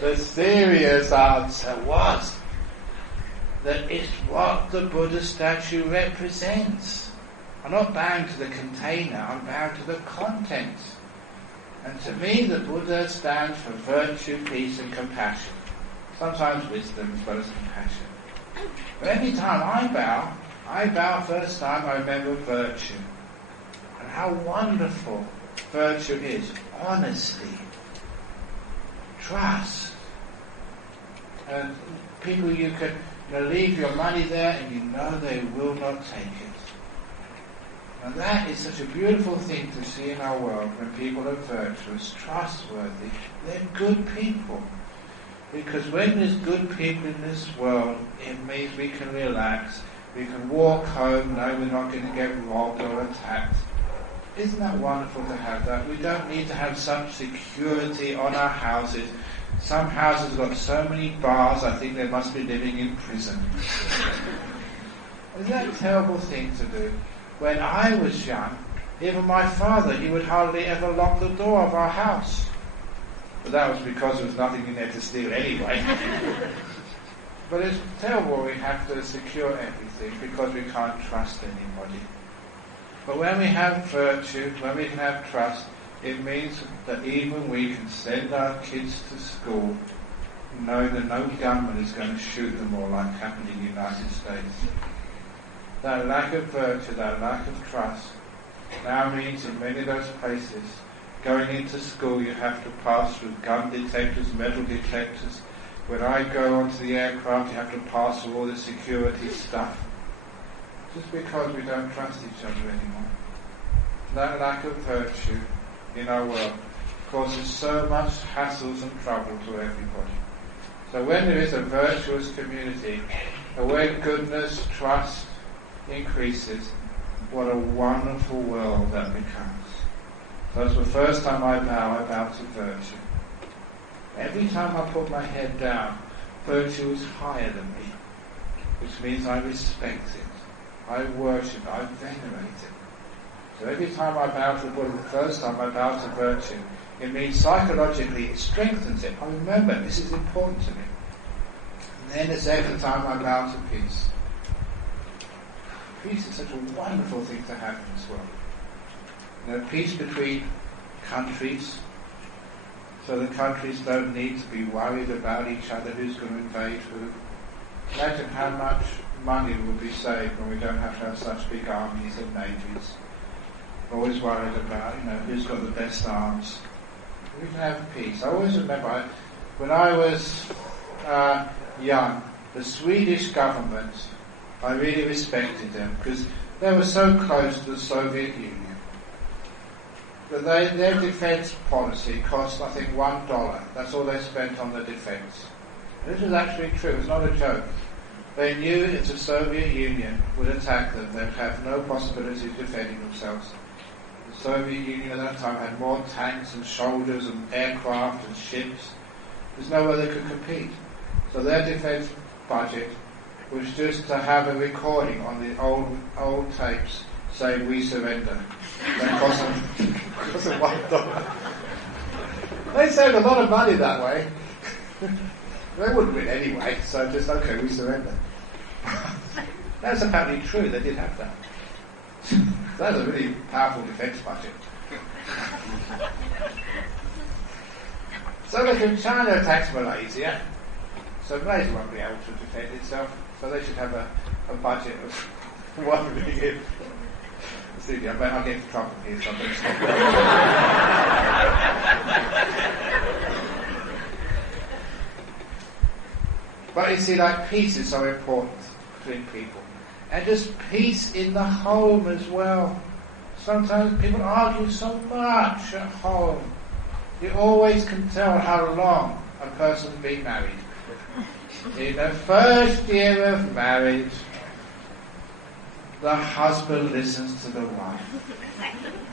the serious answer was that it's what the Buddha statue represents. I'm not bound to the container, I'm bound to the content. And to me the Buddha stands for virtue, peace and compassion. Sometimes wisdom as well as compassion. But every time I bow first time I remember virtue. And how wonderful virtue is. Honesty. Trust. And people you can leave your money there and you know they will not take it. And that is such a beautiful thing to see in our world when people are virtuous, trustworthy, they're good people. Because when there's good people in this world, it means we can relax, we can walk home, know we're not going to get robbed or attacked. Isn't that wonderful to have that? We don't need to have such security on our houses. Some houses have got so many bars, I think they must be living in prison. Isn't that a terrible thing to do? When I was young, even my father, he would hardly ever lock the door of our house. But that was because there was nothing in there to steal anyway. But it's terrible we have to secure everything because we can't trust anybody. But when we have virtue, when we can have trust, it means that even we can send our kids to school knowing that no gunman is going to shoot them all like happened in the United States. That lack of virtue, that lack of trust now means in many of those places, going into school you have to pass through gun detectors, metal detectors. When I go onto the aircraft you have to pass through all the security stuff. Just because we don't trust each other anymore. That lack of virtue in our world causes so much hassles and trouble to everybody. So when there is a virtuous community, where goodness, trust increases, what a wonderful world that becomes. So it's the first time I bow to virtue. Every time I put my head down, virtue is higher than me, which means I respect it. I worship, I venerate it. So every time I bow to the Buddha, the first time I bow to virtue, it means psychologically it strengthens it. I remember, this is important to me. And then the second time I bow to peace. Peace is such a wonderful thing to have in this world. Peace between countries, so the countries don't need to be worried about each other, who's going to invade who. Imagine how much money would be saved when we don't have to have such big armies and navies. Always worried about, who's got the best arms. We can have peace. I always remember, when I was young, the Swedish government, I really respected them because they were so close to the Soviet Union. that their defence policy cost, I think, $1. That's all they spent on the defence. This is actually true, it's not a joke. They knew if the Soviet Union would attack them, they'd have no possibility of defending themselves. The Soviet Union at that time had more tanks and soldiers and aircraft and ships. There's no way they could compete. So their defence budget was just to have a recording on the old tapes saying "We surrender." That cost them $1. They saved a lot of money that way. They wouldn't win anyway, so just okay, we surrender. That's apparently true. They did have that. That's a really powerful defence budget. So if China attacks Malaysia, so Malaysia won't be able to defend itself, so they should have a budget of $1 million. See, I'll get into trouble here, so I'm going to stop. But you see, like, peace is so important between people. And just peace in the home as well. Sometimes people argue so much at home. You always can tell how long a person's been married. In the first year of marriage, the husband listens to the wife.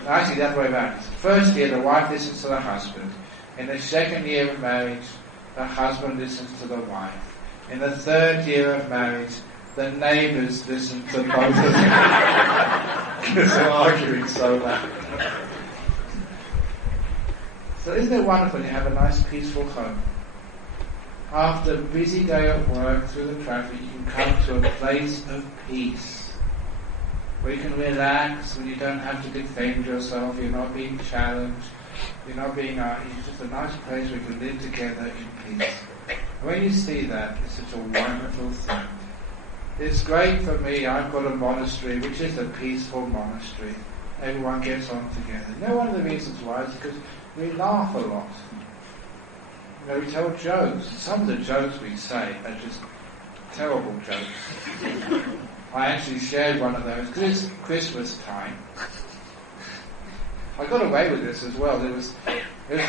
Actually, the other way around. First year, the wife listens to the husband. In the second year of marriage, the husband listens to the wife. In the third year of marriage, the neighbours listen to both of them. Because they're arguing so loud. So isn't it wonderful you have a nice peaceful home? After a busy day at work, through the traffic, you can come to a place of peace. Where you can relax, when you don't have to defend yourself, you're not being challenged, you're not being it's just a nice place where you can live together in peace. When you see that, it's such a wonderful thing. It's great for me. I've got a monastery, which is a peaceful monastery. Everyone gets on together. You know, one of the reasons why is because we laugh a lot. You know, we tell jokes. Some of the jokes we say are just terrible jokes. I actually shared one of those because it's Christmas time. I got away with this as well. It was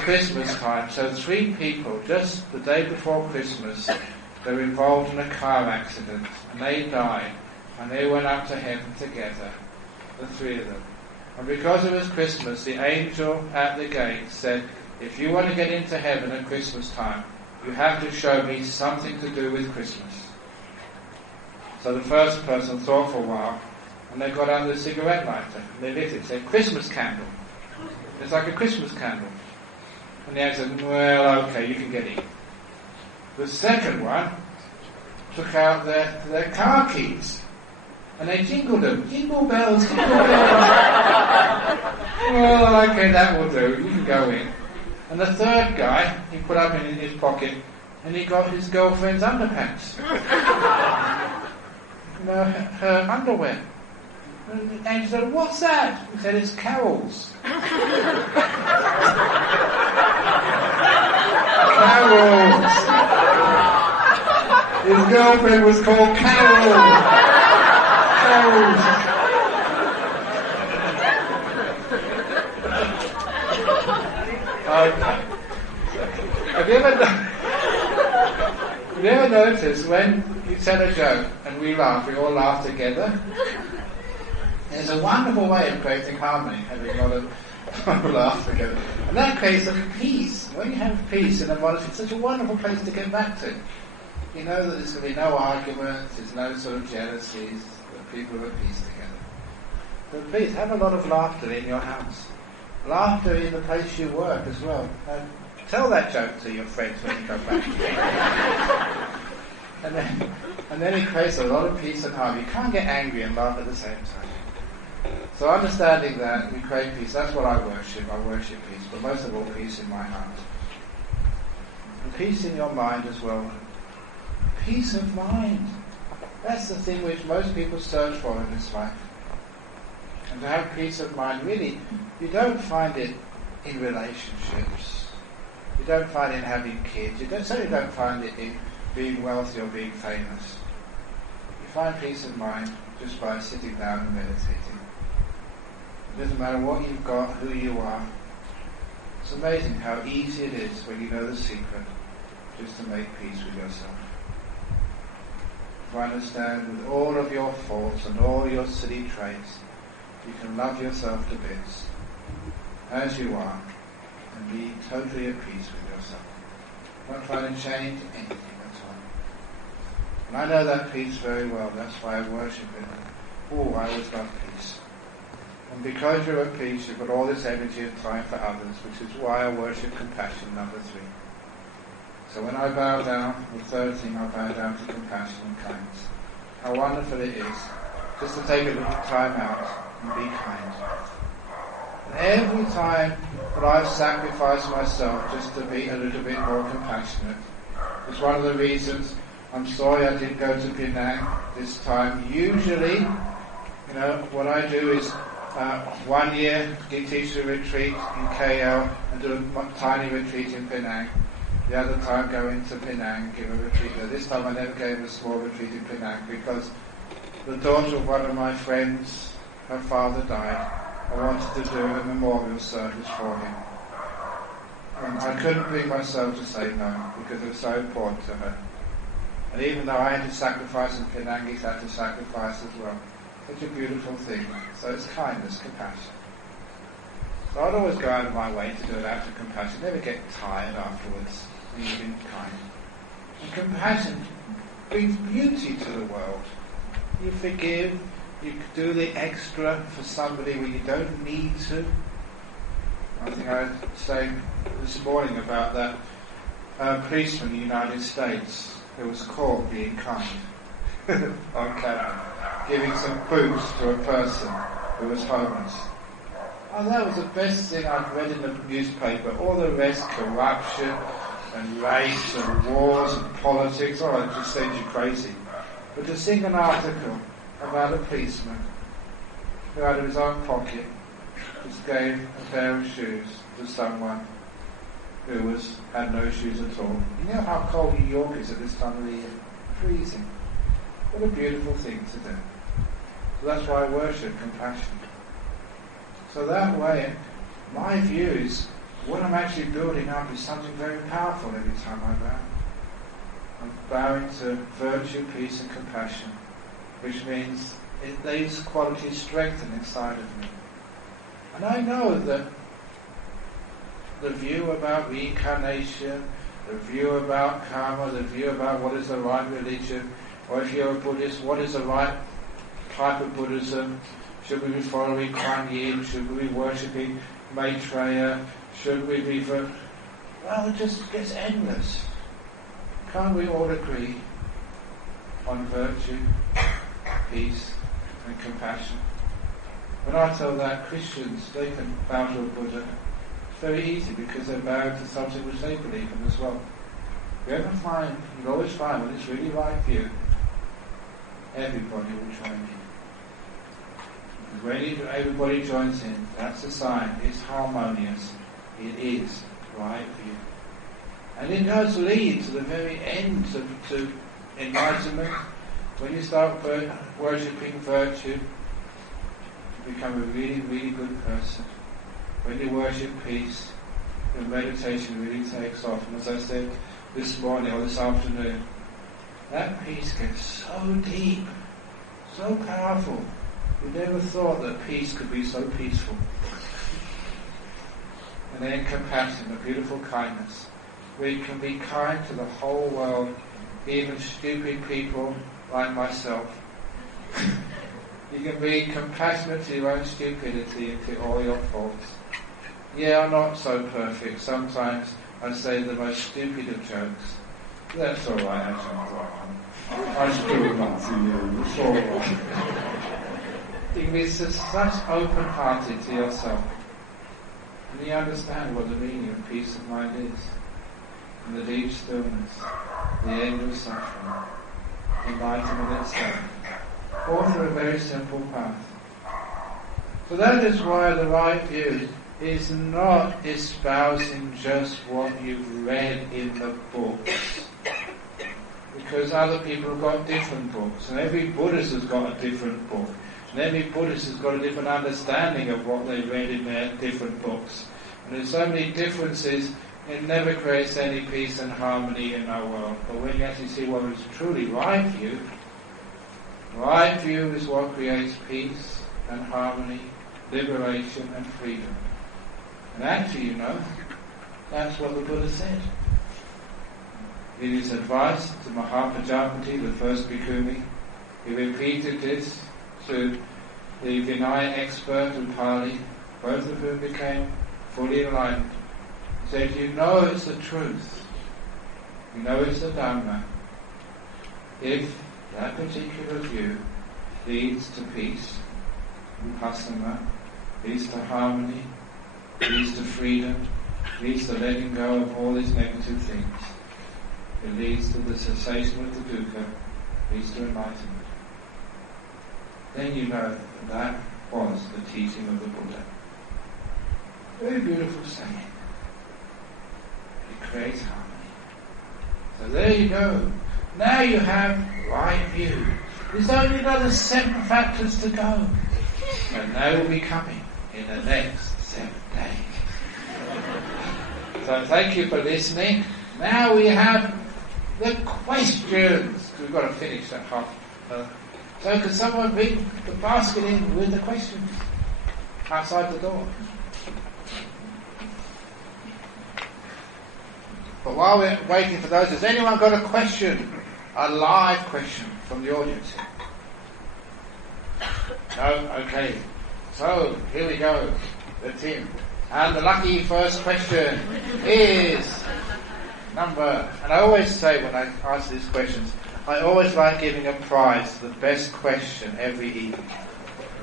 Christmas time, so 3 people, just the day before Christmas, they were involved in a car accident, and they died, and they went up to heaven together, the 3 of them. And because it was Christmas, the angel at the gate said, if you want to get into heaven at Christmas time, you have to show me something to do with Christmas. So the first person thought for a while, and they got out the cigarette lighter, and they lit it. It said, Christmas candle. It's like a Christmas candle. And the angel said, well, okay, you can get in. The second one took out their car keys, and they jingled them. Jingle bells, jingle bells. Well, okay, that will do. You can go in. And the third guy, he put up in his pocket, and he got his girlfriend's underpants. Her underwear. And the angel said, what's that? He said, it's Carol's. Carol's. His girlfriend was called Carol. Carol's. Have you ever noticed when you tell a joke and we laugh, we all laugh together? It's a wonderful way of creating harmony, having a lot of laugh together. And that creates a peace. When you have peace in a monastery, it's such a wonderful place to get back to. You know that there's going to be no arguments, there's no sort of jealousies, that people are at peace together. But please, have a lot of laughter in your house. Laughter in the place you work as well. And tell that joke to your friends when you go back. and then it creates a lot of peace and harmony. You can't get angry and laugh at the same time. So understanding that, we create peace. That's what I worship. I worship peace, but most of all, peace in my heart. And peace in your mind as well. Peace of mind. That's the thing which most people search for in this life. And to have peace of mind, really, you don't find it in relationships. You don't find it in having kids. You certainly don't find it in being wealthy or being famous. You find peace of mind just by sitting down and meditating. It doesn't matter what you've got, who you are. It's amazing how easy it is when you know the secret, just to make peace with yourself. If you understand with all of your faults and all your silly traits, you can love yourself to bits, as you are, and be totally at peace with yourself. Not trying to change anything at all. And I know that peace very well, that's why I worship it. Oh, I always love peace. And because you're at peace, you've got all this energy and time for others, which is why I worship compassion, number 3. So when I bow down, the third thing, I bow down to compassion and kindness. How wonderful it is just to take a little time out and be kind. And every time that I've sacrificed myself just to be a little bit more compassionate, it's one of the reasons I'm sorry I didn't go to Penang this time. Usually, what I do is 1 year teach a retreat in KL and do a tiny retreat in Penang. The other time go into Penang and give a retreat there. This time I never gave a small retreat in Penang because the daughter of one of my friends, her father died. I wanted to do a memorial service for him. And I couldn't bring myself to say no because it was so important to her. And even though I had to sacrifice and Penangis had to sacrifice as well. Such a beautiful thing. So it's kindness, compassion. So I'd always go out of my way to do it out of compassion. Never get tired afterwards when you've been kind. And compassion brings beauty to the world. You forgive, you do the extra for somebody when you don't need to. I think I was saying this morning about that policeman in the United States who was caught being kind on camera, giving some boots to a person who was homeless. Oh, that was the best thing I'd read in the newspaper. All the rest, corruption and race and wars and politics, it just sends you crazy. But to see an article about a policeman who out of his own pocket just gave a pair of shoes to someone who had no shoes at all. You know how cold New York is at this time of the year? Freezing. What a beautiful thing to do. So that's why I worship compassion. So that way, my view is, what I'm actually building up is something very powerful every time I bow. I'm bowing to virtue, peace and compassion, which means these qualities strengthen inside of me. And I know that the view about reincarnation, the view about karma, the view about what is the right religion, or if you're a Buddhist, what is the right type of Buddhism? Should we be following Kuan Yin? Should we be worshipping Maitreya? Should we be... Well, it just gets endless. Can't we all agree on virtue, peace and compassion? When I tell that, Christians, they can bow to a Buddha. It's very easy because they're bowed to something which they believe in as well. You'll always find when it's really right for you, everybody will join in. When everybody joins in, that's a sign. It's harmonious. It is right for you. And it does lead to the very end to enlightenment. When you start worshipping virtue, you become a really, really good person. When you worship peace, your meditation really takes off. And as I said this morning or this afternoon, that peace gets so deep, so powerful. We never thought that peace could be so peaceful. And then compassion, a beautiful kindness. We can be kind to the whole world, even stupid people like myself. You can be compassionate to your own stupidity and to all your faults. Yeah, I'm not so perfect. Sometimes I say the most stupid of jokes. That's all right, Ajahn Brahm. I still love you. It's all right. You can be such open-hearted to yourself. And you understand what the meaning of peace of mind is. And the deep stillness, the end of suffering, enlightenment itself. All through a very simple path. So that is why the right view is not espousing just what you've read in the books. Because other people have got different books, and every Buddhist has got a different book. And every Buddhist has got a different understanding of what they read in their different books. And there's so many differences, it never creates any peace and harmony in our world. But when you actually see what is truly right view is what creates peace and harmony, liberation and freedom. And actually, that's what the Buddha said. In his advice to Mahapajapati, the first bhikkhuni, he repeated this to the Vinaya expert and Pali, both of whom became fully enlightened. He said, it's the truth. It's the Dhamma. If that particular view leads to peace, vipassana, leads to harmony, leads to freedom, leads to letting go of all these negative things, it leads to the cessation of the dukkha, leads to enlightenment. Then that was the teaching of the Buddha. Very beautiful saying. It creates harmony. So there you go. Now you have right view. There's only another 7 factors to go. And they will be coming in the next 7 days. So thank you for listening. Now we have the questions. We've got to finish that half. So can someone bring the basket in with the questions outside the door? But while we're waiting for those, has anyone got a question? A live question from the audience? No? Okay. So, here we go. That's him. And the lucky first question is and I always say when I answer these questions, I always like giving a prize to the best question every evening.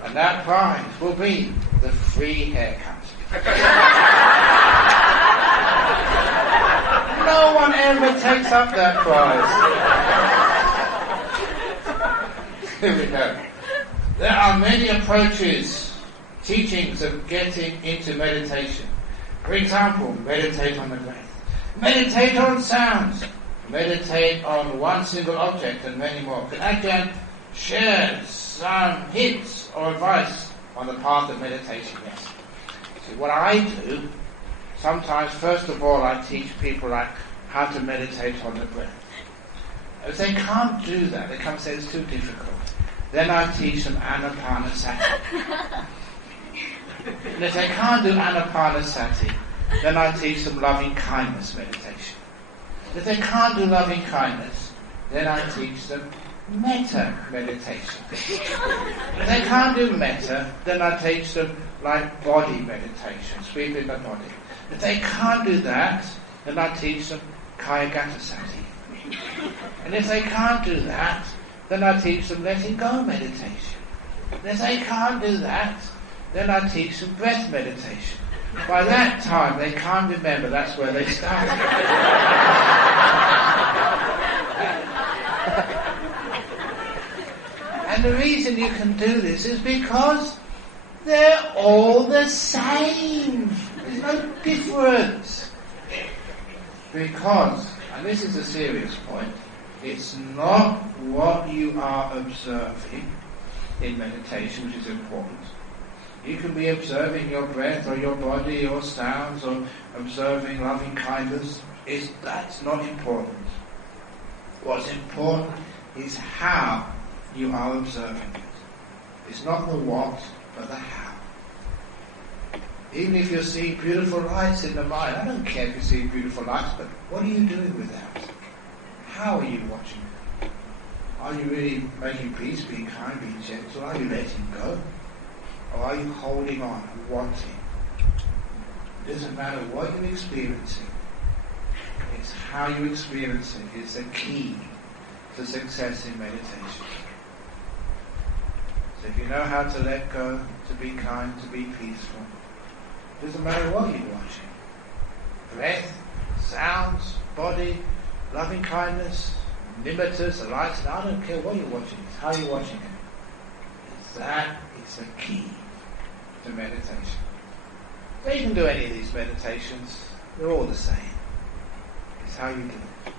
And that prize will be the free haircut. No one ever takes up that prize. Here we go. There are many approaches, teachings of getting into meditation. For example, meditate on the breath. Meditate on sounds. Meditate on one single object and many more. Can Ajahn share some hints or advice on the path of meditation? Yes. See, what I do, sometimes, first of all, I teach people how to meditate on the breath. If they can't do that, they come and say it's too difficult. Then I teach them anapanasati. And if they can't do anapanasati, then I teach them loving kindness meditation. If they can't do loving kindness, then I teach them metta meditation. If they can't do metta, then I teach them like body meditation, sweeping the body. If they can't do that, then I teach them kayagatasati. And if they can't do that, then I teach them letting go meditation. And if they can't do that, then I teach them breath meditation. By that time, they can't remember that's where they started. And the reason you can do this is because they're all the same. There's no difference. Because, and this is a serious point, it's not what you are observing in meditation which is important. You can be observing your breath or your body or sounds or observing loving kindness. That's not important. What's important is how you are observing it. It's not the what, but the how. Even if you're seeing beautiful lights in the mind, I don't care if you see beautiful lights, but what are you doing with that? How are you watching it? Are you really making peace, being kind, being gentle? Are you letting go? Or are you holding on and wanting? It doesn't matter what you're experiencing. It's how you experience it. It's the key to success in meditation. So if you know how to let go, to be kind, to be peaceful, it doesn't matter what you're watching. Breath, sounds, body, loving kindness, nimittas, the lights, I don't care what you're watching. It's how you're watching it. That is the key to meditation. So you can do any of these meditations. They're all the same. It's how you do it.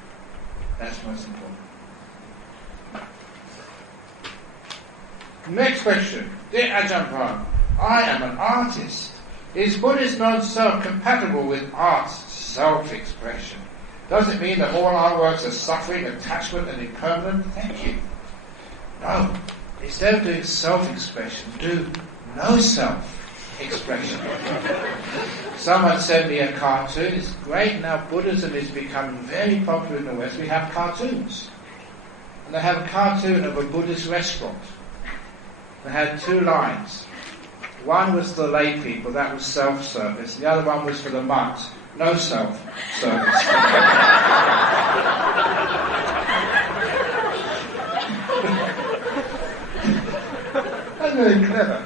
That's most important. Next question. Dear Ajahn Brahm, I am an artist. Is Buddhist non-self compatible with art's self-expression? Does it mean that all artworks are suffering, attachment and impermanent? Thank you. No. Instead of doing self-expression, do no self-expression. Someone sent me a cartoon. It's great now. Buddhism is becoming very popular in the West. We have cartoons. And they have a cartoon of a Buddhist restaurant. They had two lines. One was the lay people, that was self-service. The other one was for the monks, no self-service. That's very clever.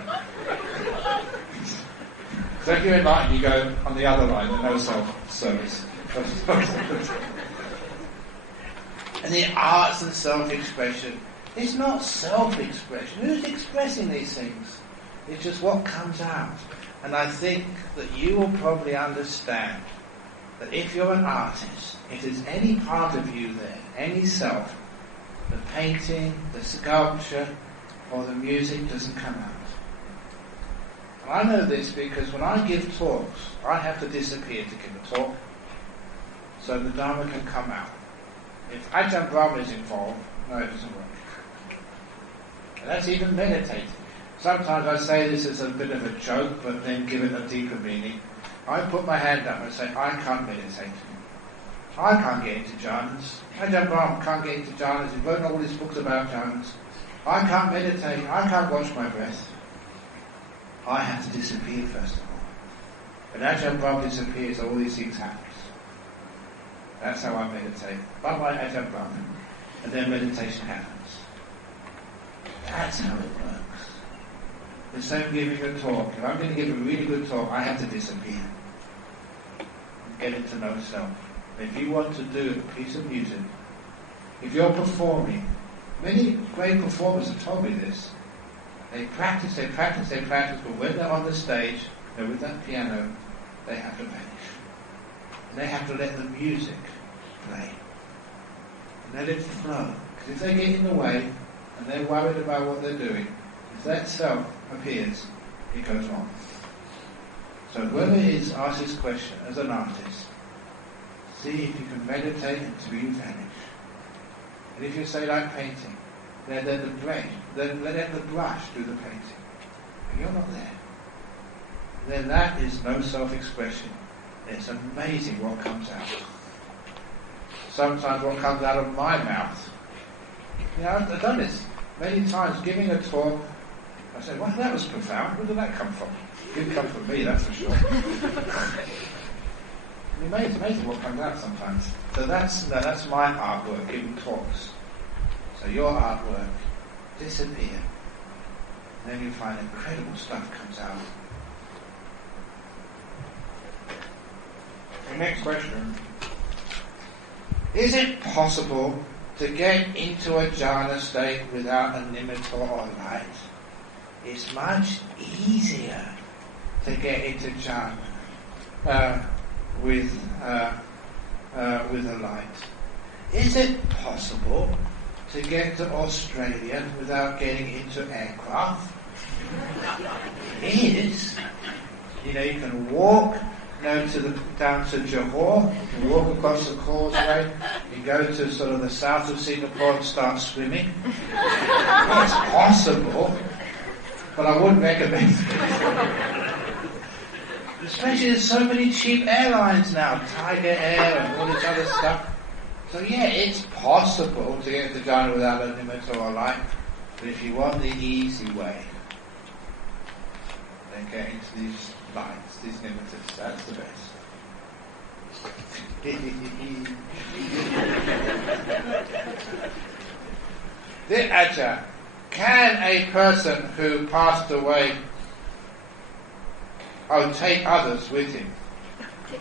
So if you're enlightened, you go on the other line, the no self-service. And the arts and self-expression. It's not self-expression. Who's expressing these things? It's just what comes out. And I think that you will probably understand that if you're an artist, if there's any part of you there, any self, the painting, the sculpture, or the music doesn't come out. And I know this because when I give talks, I have to disappear to give a talk so the Dharma can come out. If Ajahn Brahm is involved, no, it doesn't work. And that's even meditating. Sometimes I say this as a bit of a joke, but then give it a deeper meaning. I put my hand up and say, I can't meditate. I can't get into jhanas. Ajahn Brahm can't get into jhanas. He's wrote all these books about jhanas. I can't meditate. I can't watch my breath. I have to disappear first of all. When Ajahn Brahm disappears, all these things happen. That's how I meditate. Bye-bye, Ajahn Brahm. And then meditation happens. That's how it works. The same giving a talk. If I'm going to give a really good talk, I have to disappear. Get into no self. If you want to do a piece of music, if you're performing, many great performers have told me this. They practice, but when they're on the stage, they're with that piano, they have to vanish. And they have to let the music play. And let it flow. Because if they get in the way, and they're worried about what they're doing, if that self appears, it goes on. So whoever is asked this question as an artist, see if you can meditate until you vanish. And if you say like painting, let the brush do the painting. And you're not there. Then that is no self-expression. It's amazing what comes out. Sometimes what comes out of my mouth. You know, I've done this many times, giving a talk. I say, well, that was profound. Where did that come from? It didn't come from me, that's for sure. It's amazing what comes out sometimes. So that's my artwork, giving talks. So your artwork, disappear. And then you find incredible stuff comes out. The next question. Is it possible to get into a jhana state without a nimitta or light? It's much easier to get into jhana with a light. Is it possible to get to Australia without getting into aircraft? It is. You know, you can walk down to Johor, you can walk across the causeway, you go to sort of the south of Singapore and start swimming. Well, it's possible, but I wouldn't recommend it. Especially there's so many cheap airlines now, Tiger Air and all this other stuff. So yeah, it's possible to get into jhana without a nimitta or light, but if you want the easy way, then get into these lights, these nimittas, that's the best. Dear Ajahn, can a person who passed away take others with him? I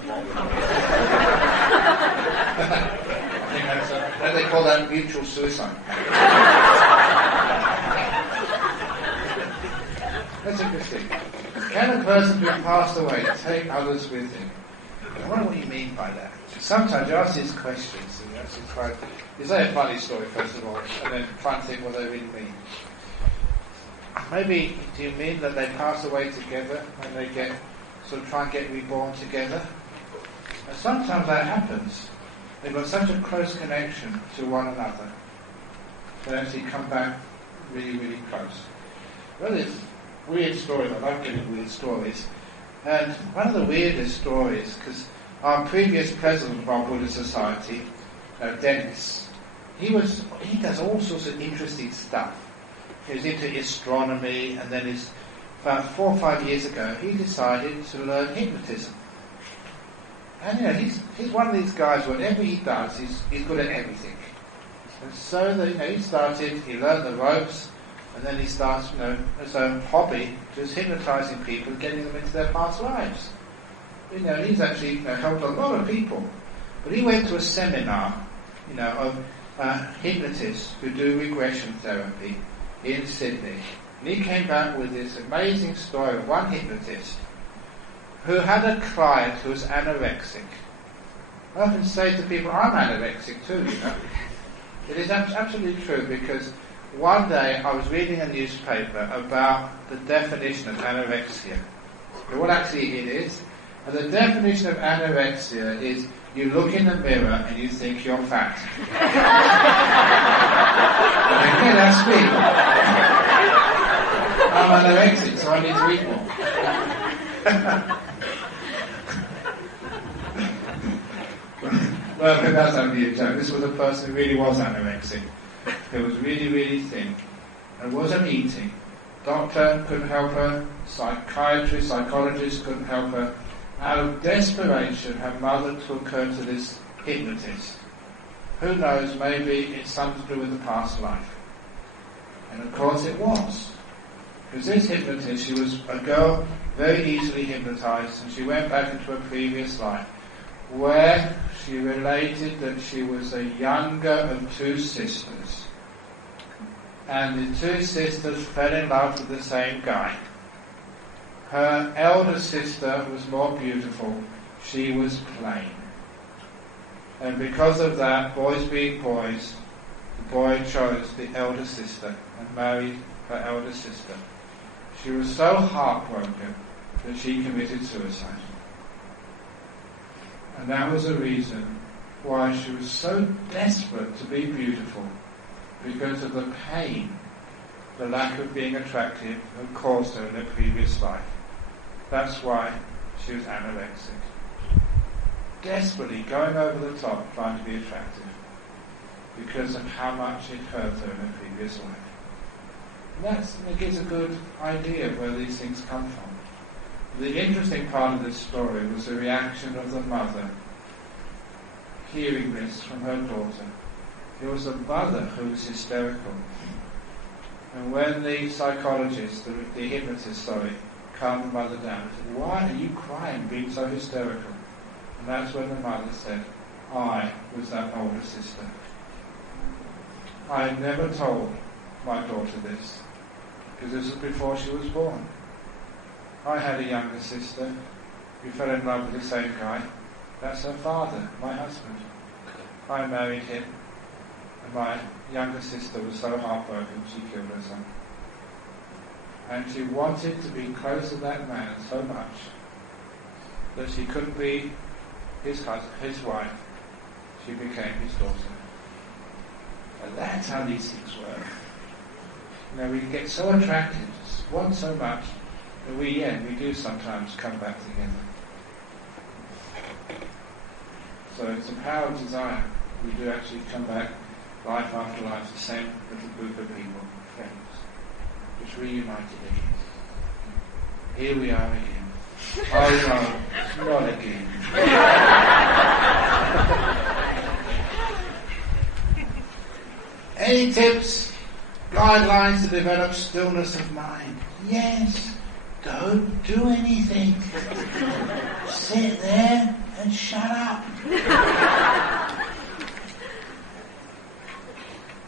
think they call that mutual suicide. That's interesting. Can a person who passed away take others with him? I wonder what you mean by that. Sometimes you ask these questions, and you say a funny story first of all, and then try and think what they really mean. maybe do you mean that they pass away together when they try and get reborn together? And sometimes that happens. They've got such a close connection to one another. They actually come back really, really close. Well, it's weird stories. I love getting weird stories. And one of the weirdest stories, because our previous president of our Buddhist Society, Dennis, he does all sorts of interesting stuff. He was into astronomy, and then about 4 or 5 years ago, he decided to learn hypnotism. And he's one of these guys, whatever he does, he's good at everything. And so he learned the ropes, and then he starts, as a hobby, just hypnotizing people and getting them into their past lives. He's actually helped a lot of people. But he went to a seminar, of hypnotists who do regression therapy in Sydney. And he came back with this amazing story of one hypnotist who had a client who was anorexic. I often say to people, I'm anorexic too, It is absolutely true, because one day I was reading a newspaper about the definition of anorexia. What actually it is. And the definition of anorexia is you look in the mirror and you think you're fat. Again, that's me. I'm anorexic, so I need to eat more. Well, that's only a joke. This was a person who really was anorexic. He was really, really thin and wasn't eating. Doctor couldn't help her, psychiatrist, psychologist couldn't help her. Out of desperation, her mother took her to this hypnotist. Who knows, maybe it's something to do with the past life. And of course it was. Because this hypnotist, she was a girl very easily hypnotized, and she went back into her previous life, where she related that she was the younger of 2 sisters. And the 2 sisters fell in love with the same guy. Her elder sister was more beautiful. She was plain. And because of that, boys being boys, the boy chose the elder sister and married her elder sister. She was so heartbroken that she committed suicide. And that was the reason why she was so desperate to be beautiful, because of the pain, the lack of being attractive had caused her in her previous life. That's why she was anorexic. Desperately going over the top trying to be attractive, because of how much it hurt her in her previous life. It gives a good idea of where these things come from. The interesting part of this story was the reaction of the mother hearing this from her daughter. It was the mother who was hysterical. And when the psychologist, the hypnotist, calmed the mother down and said, "Why are you crying, being so hysterical?" And that's when the mother said, "I was that older sister. I had never told my daughter this, because this was before she was born. I had a younger sister who fell in love with the same guy. That's her father, my husband. I married him, and my younger sister was so heartbroken she killed herself. And she wanted to be close to that man so much that she couldn't be his wife. She became his daughter." And that's how these things work. We get so attracted, want so much, that we do sometimes come back together. So it's the power of desire. We do actually come back life after life, the same with a group of people, friends, just reunited again. Here we are again. Oh no, not again. Any tips, guidelines to develop stillness of mind? Yes. Don't do anything. Sit there and shut up.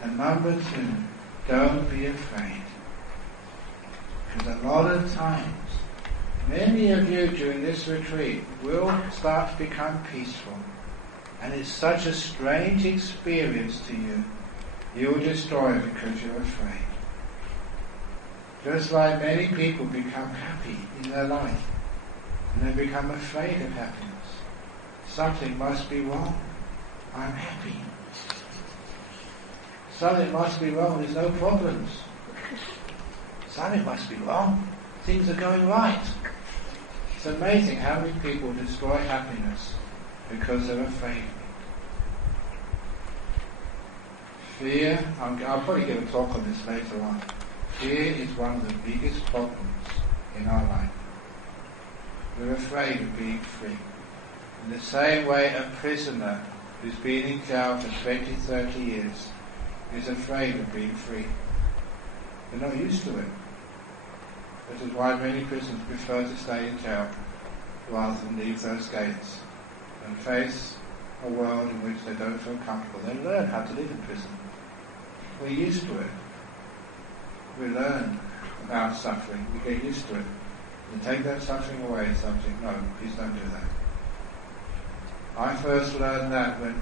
And number 2, don't be afraid. Because a lot of times, many of you during this retreat will start to become peaceful. And it's such a strange experience to you. You will destroy it because you're afraid. Just like many people become happy in their life, and they become afraid of happiness. Something must be wrong. I'm happy. Something must be wrong. There's no problems. Something must be wrong. Things are going right. It's amazing how many people destroy happiness because they're afraid. Fear, I'll probably give a talk on this later on. Fear is one of the biggest problems in our life. We're afraid of being free. In the same way a prisoner who's been in jail for 20, 30 years is afraid of being free. They're not used to it. This is why many prisoners prefer to stay in jail rather than leave those gates and face a world in which they don't feel comfortable. They learn how to live in prison. We're used to it. We learn about suffering. We get used to it. And take that suffering away, something, no, please don't do that. I first learned that when,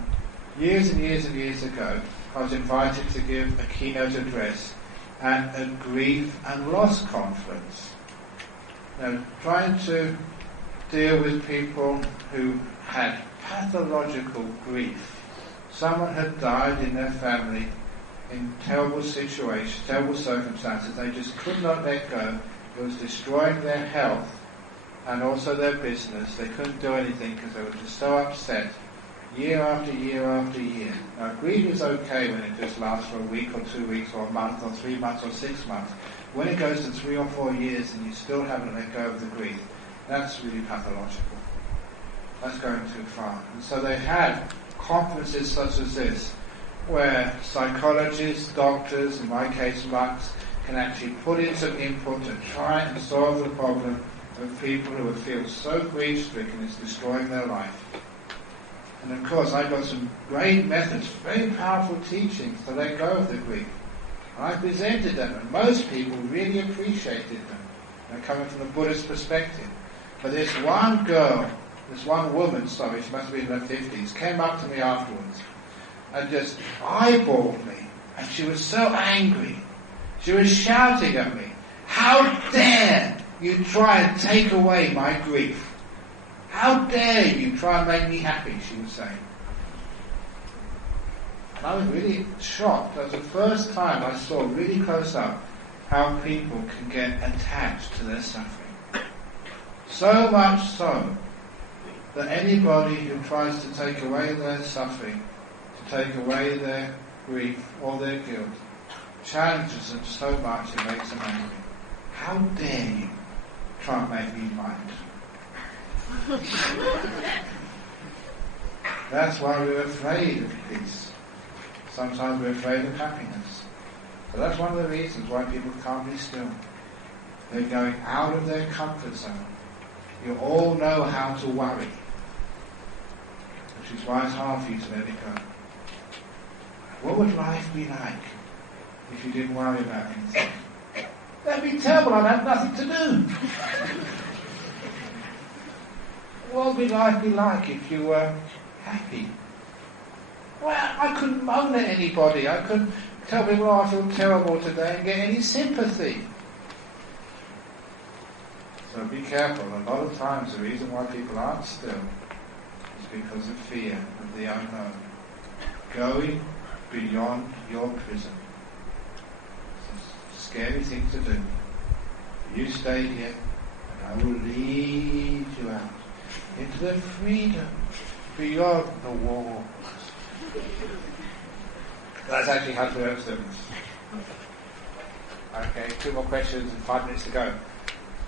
years and years and years ago, I was invited to give a keynote address at a grief and loss conference. Now, trying to deal with people who had pathological grief. Someone had died in their family in terrible situations, terrible circumstances. They just could not let go. It was destroying their health and also their business. They couldn't do anything because they were just so upset year after year after year. Now, grief is okay when it just lasts for a week or 2 weeks or a month or 3 months or 6 months. When it goes to 3 or 4 years and you still haven't let go of the grief, that's really pathological. That's going too far. And so they had conferences such as this, where psychologists, doctors, in my case monks, can actually put in some input to try and solve the problem of people who feel so grief-stricken it's destroying their life. And of course I got some great methods, very powerful teachings to let go of the grief. And I presented them, and most people really appreciated them, coming from a Buddhist perspective. But this one girl, this one woman, she must have been in her 50s, came up to me afterwards and just eyeballed me, and she was so angry. She was shouting at me, "How dare you try and take away my grief? How dare you try and make me happy," she was saying. And I was really shocked. That was the first time I saw really close up how people can get attached to their suffering. So much so that anybody who tries to take away their suffering, to take away their grief or their guilt, challenges them so much it makes them angry. How dare you try and make me mind? That's why we're afraid of peace. Sometimes we're afraid of happiness. So that's one of the reasons why people can't be still. They're going out of their comfort zone. You all know how to worry, which is why it's hard for you to let it go. What would life be like if you didn't worry about anything? That'd be terrible. I'd have nothing to do. What would life be like if you were happy? Well, I couldn't moan at anybody. I couldn't tell people, "Oh, I feel terrible today," and get any sympathy. So be careful. A lot of times the reason why people aren't still is because of fear of the unknown. Going beyond your prison. It's a scary thing to do. You stay here and I will lead you out into the freedom beyond the walls. That's actually how to learn Stillness. Okay, 2 more questions and 5 minutes to go.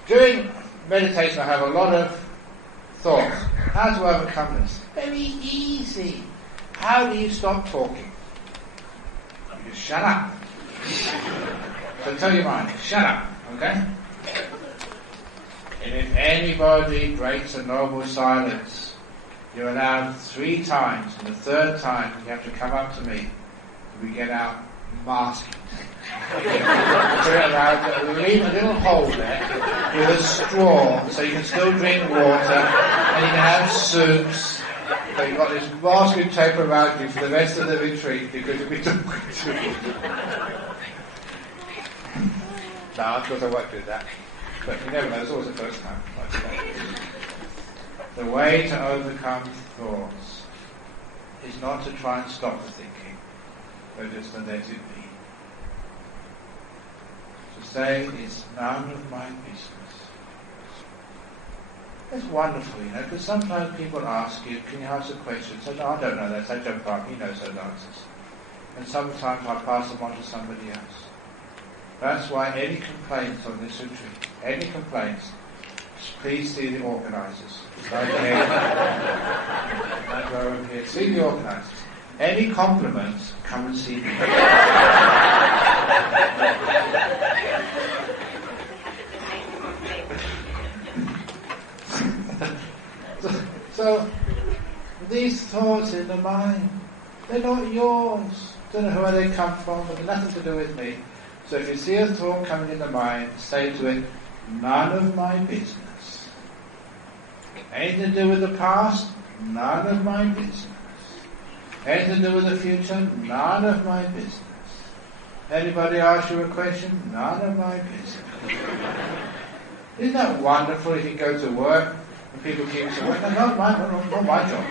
During meditation I have a lot of thoughts. How to overcome this? Very easy. How do you stop talking? You just shut up. So tell your mind, shut up, okay? And if anybody breaks a noble silence, you're allowed 3 times, and the 3rd time you have to come up to me. We get out masking tape. So we're allowed to leave a little hole there with a straw so you can still drink water and you can have soups. So you've got this masking tape around you for the rest of the retreat because you'll be talking to you. No, of course I won't do that. But you never know, there's always a first time. The way to overcome thoughts is not to try and stop the thinking, but just to let it be. To say, it's none of my business. It's wonderful, because sometimes people ask you, can you answer questions? So, no, I don't know that. It's Ajahn Brahm, he knows those answers. And sometimes I pass them on to somebody else. That's why any complaints on this retreat, any complaints, please see the organisers. Right here. See the organisers. Any compliments, come and see me. So, these thoughts in the mind, they're not yours. Don't know where they come from, but they're nothing to do with me. So if you see a thought coming in the mind, say to it, none of my business. Anything to do with the past? None of my business. Anything to do with the future? None of my business. Anybody ask you a question? None of my business. Isn't that wonderful if you go to work and people keep saying, well, not my job.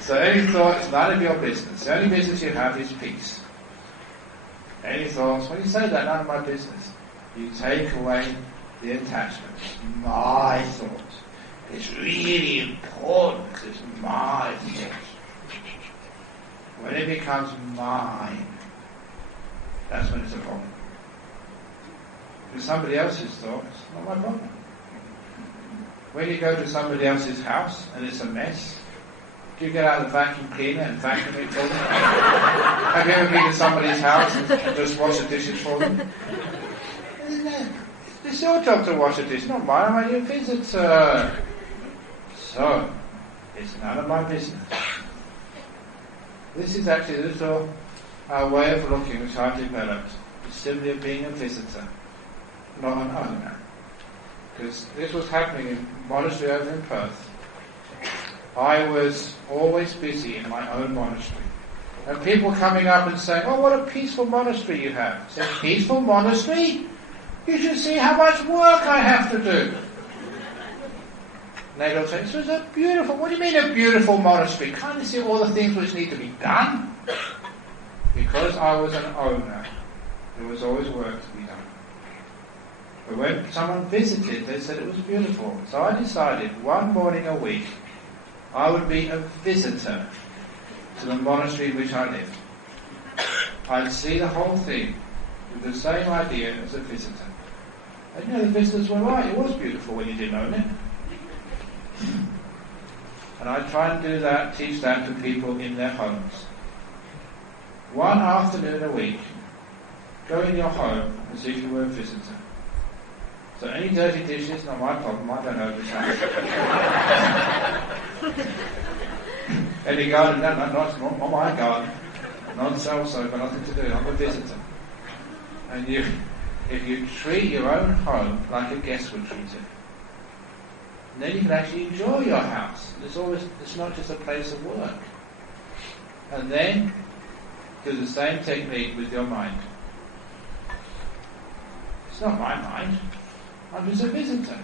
So any thoughts, none of your business. The only business you have is peace. Any thoughts, when you say that, none of my business, you take away the attachment. My thoughts. It's really important because it's my thoughts. When it becomes mine, that's when it's a problem. With somebody else's thoughts, not my problem. When you go to somebody else's house and it's a mess, do you get out the vacuum cleaner and vacuum it for them? Have you ever been to somebody's house and just wash the dishes for them? It's your job to wash the dishes, not mine. I'm a visitor. So, it's none of my business. This is actually a little way of looking which I've developed. It's simply of being a visitor, not an owner. Because this was happening in monastery over in Perth. I was always busy in my own monastery. And people coming up and saying, oh, what a peaceful monastery you have. I said, peaceful monastery? You should see how much work I have to do. And they'd all say, this is a beautiful, what do you mean a beautiful monastery? Can't you see all the things which need to be done? Because I was an owner, there was always work to be done. But when someone visited, they said it was beautiful. So I decided one morning a week, I would be a visitor to the monastery in which I lived. I'd see the whole thing with the same idea as a visitor. And the visitors were right, it was beautiful when you didn't own it. And I try and do that, teach that to people in their homes. One afternoon a week, go in your home as if you were a visitor. So any dirty dishes, not my problem, I don't know the time. Any garden, no, it's not my garden. Not so, got nothing to do, I'm a visitor. And if you treat your own home like a guest would treat it, then you can actually enjoy your house. It's not just a place of work. And then do the same technique with your mind. It's not my mind. I'm just a visitor.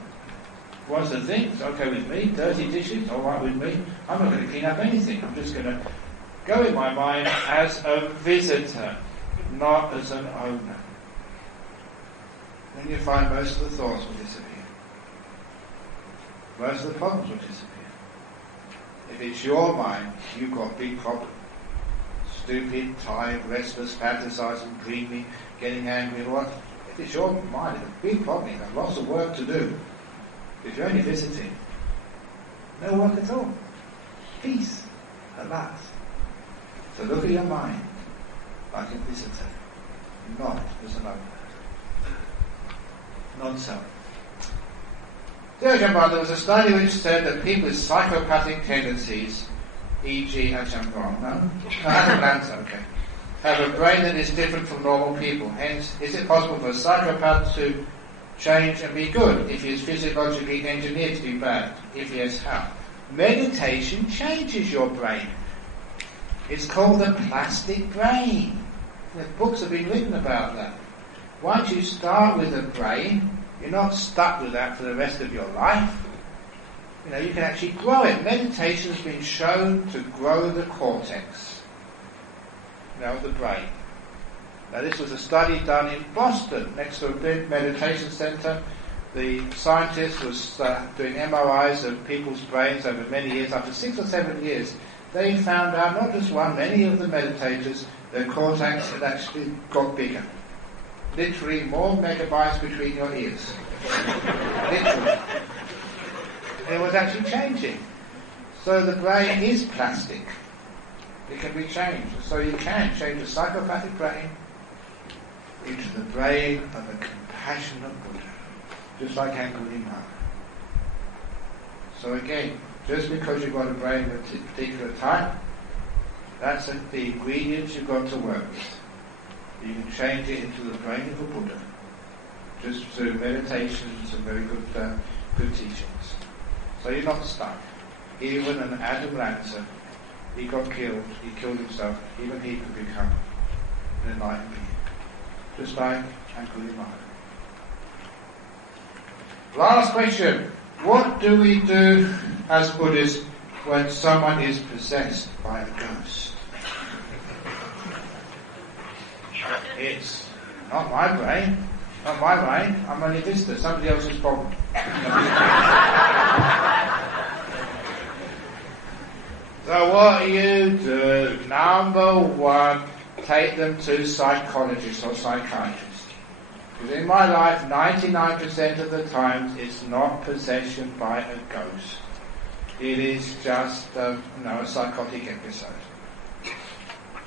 What's the thing? It's okay with me. Dirty dishes, all right with me. I'm not going to clean up anything. I'm just going to go in my mind as a visitor, not as an owner. Then you find most of the thoughts will disappear. Most of the problems will disappear. If it's your mind, you've got big problems. Stupid, tired, restless, fantasizing, dreaming, getting angry, what? If it's your mind, it's a big problem. You've got lots of work to do. If you're only visiting, no work at all. Peace, at last. So look at your mind like a visitor, not as an owner. Non-self. There was a study which said that people with psychopathic tendencies, e.g. Ajahn Brahm, have a brain that is different from normal people. Hence, is it possible for a psychopath to change and be good if he is physiologically engineered to be bad? If yes, how? Meditation changes your brain. It's called the plastic brain. The books have been written about that. Once you start with the brain, you're not stuck with that for the rest of your life. You can actually grow it. Meditation has been shown to grow the cortex, of the brain. Now this was a study done in Boston, next to a big meditation centre. The scientist was doing MRIs of people's brains over many years. After 6 or 7 years, they found out, not just one, many of the meditators, their cortex had actually got bigger. Literally more megabytes between your ears. Literally. It was actually changing. So the brain is plastic. It can be changed. So you can change a psychopathic brain into the brain of a compassionate Buddha. Just like Angulimala. So again, just because you've got a brain of a particular type, that's the ingredients you've got to work with. You can change it into the brain of a Buddha. Just through meditations and very good teachings. So you're not stuck. Even an Ajahn Brahm, he got killed, he killed himself, even he could become an enlightened being. Just like Angulimala. Last question. What do we do as Buddhists when someone is possessed by a ghost? It's not my brain. Not my brain. I'm only a visitor. Somebody else's problem. So what you do, number one, take them to psychologists or psychiatrists. Because in my life, 99% of the times, it's not possession by a ghost. It is just a psychotic episode.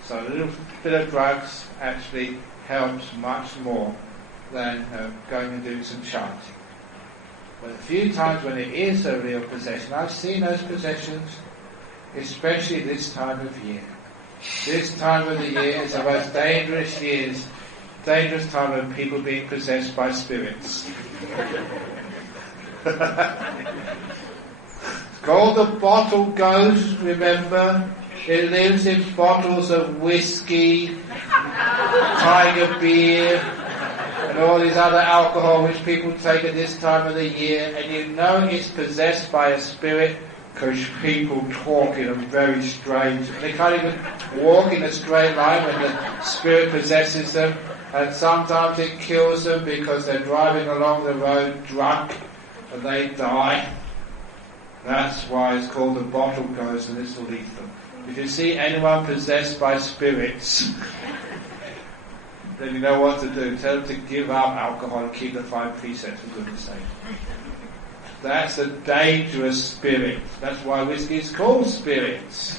So a little bit of drugs actually helps much more than going and doing some chanting. But a few times when it is a real possession, I've seen those possessions, especially this time of year. This time of the year is the most dangerous time of people being possessed by spirits. It's called the bottle ghost, remember? It lives in bottles of whiskey, tiger beer, and all these other alcohol which people take at this time of the year, and you know it's possessed by a spirit because people talk in a very strange... They can't even walk in a straight line when the spirit possesses them, and sometimes it kills them because they're driving along the road drunk and they die. That's why it's called the bottle ghost, and this will leave them. If you see anyone possessed by spirits, then you know what to do. Tell them to give up alcohol and keep the 5 precepts, for goodness sake. That's a dangerous spirit. That's why whiskey is called spirits.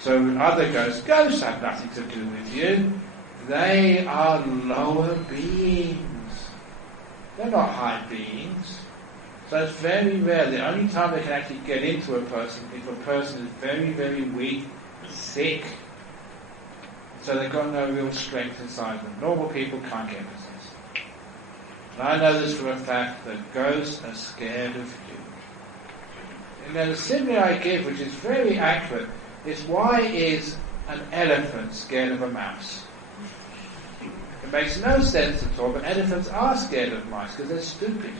So other ghosts have nothing to do with you. They are lower beings. They're not high beings. So it's very rare. The only time they can actually get into a person if a person is very, very weak, sick. So they've got no real strength inside them. Normal people can't get possessed. And I know this for a fact that ghosts are scared of you. And then the simile I give, which is very accurate, is why is an elephant scared of a mouse? It makes no sense at all, but elephants are scared of mice because they're stupid.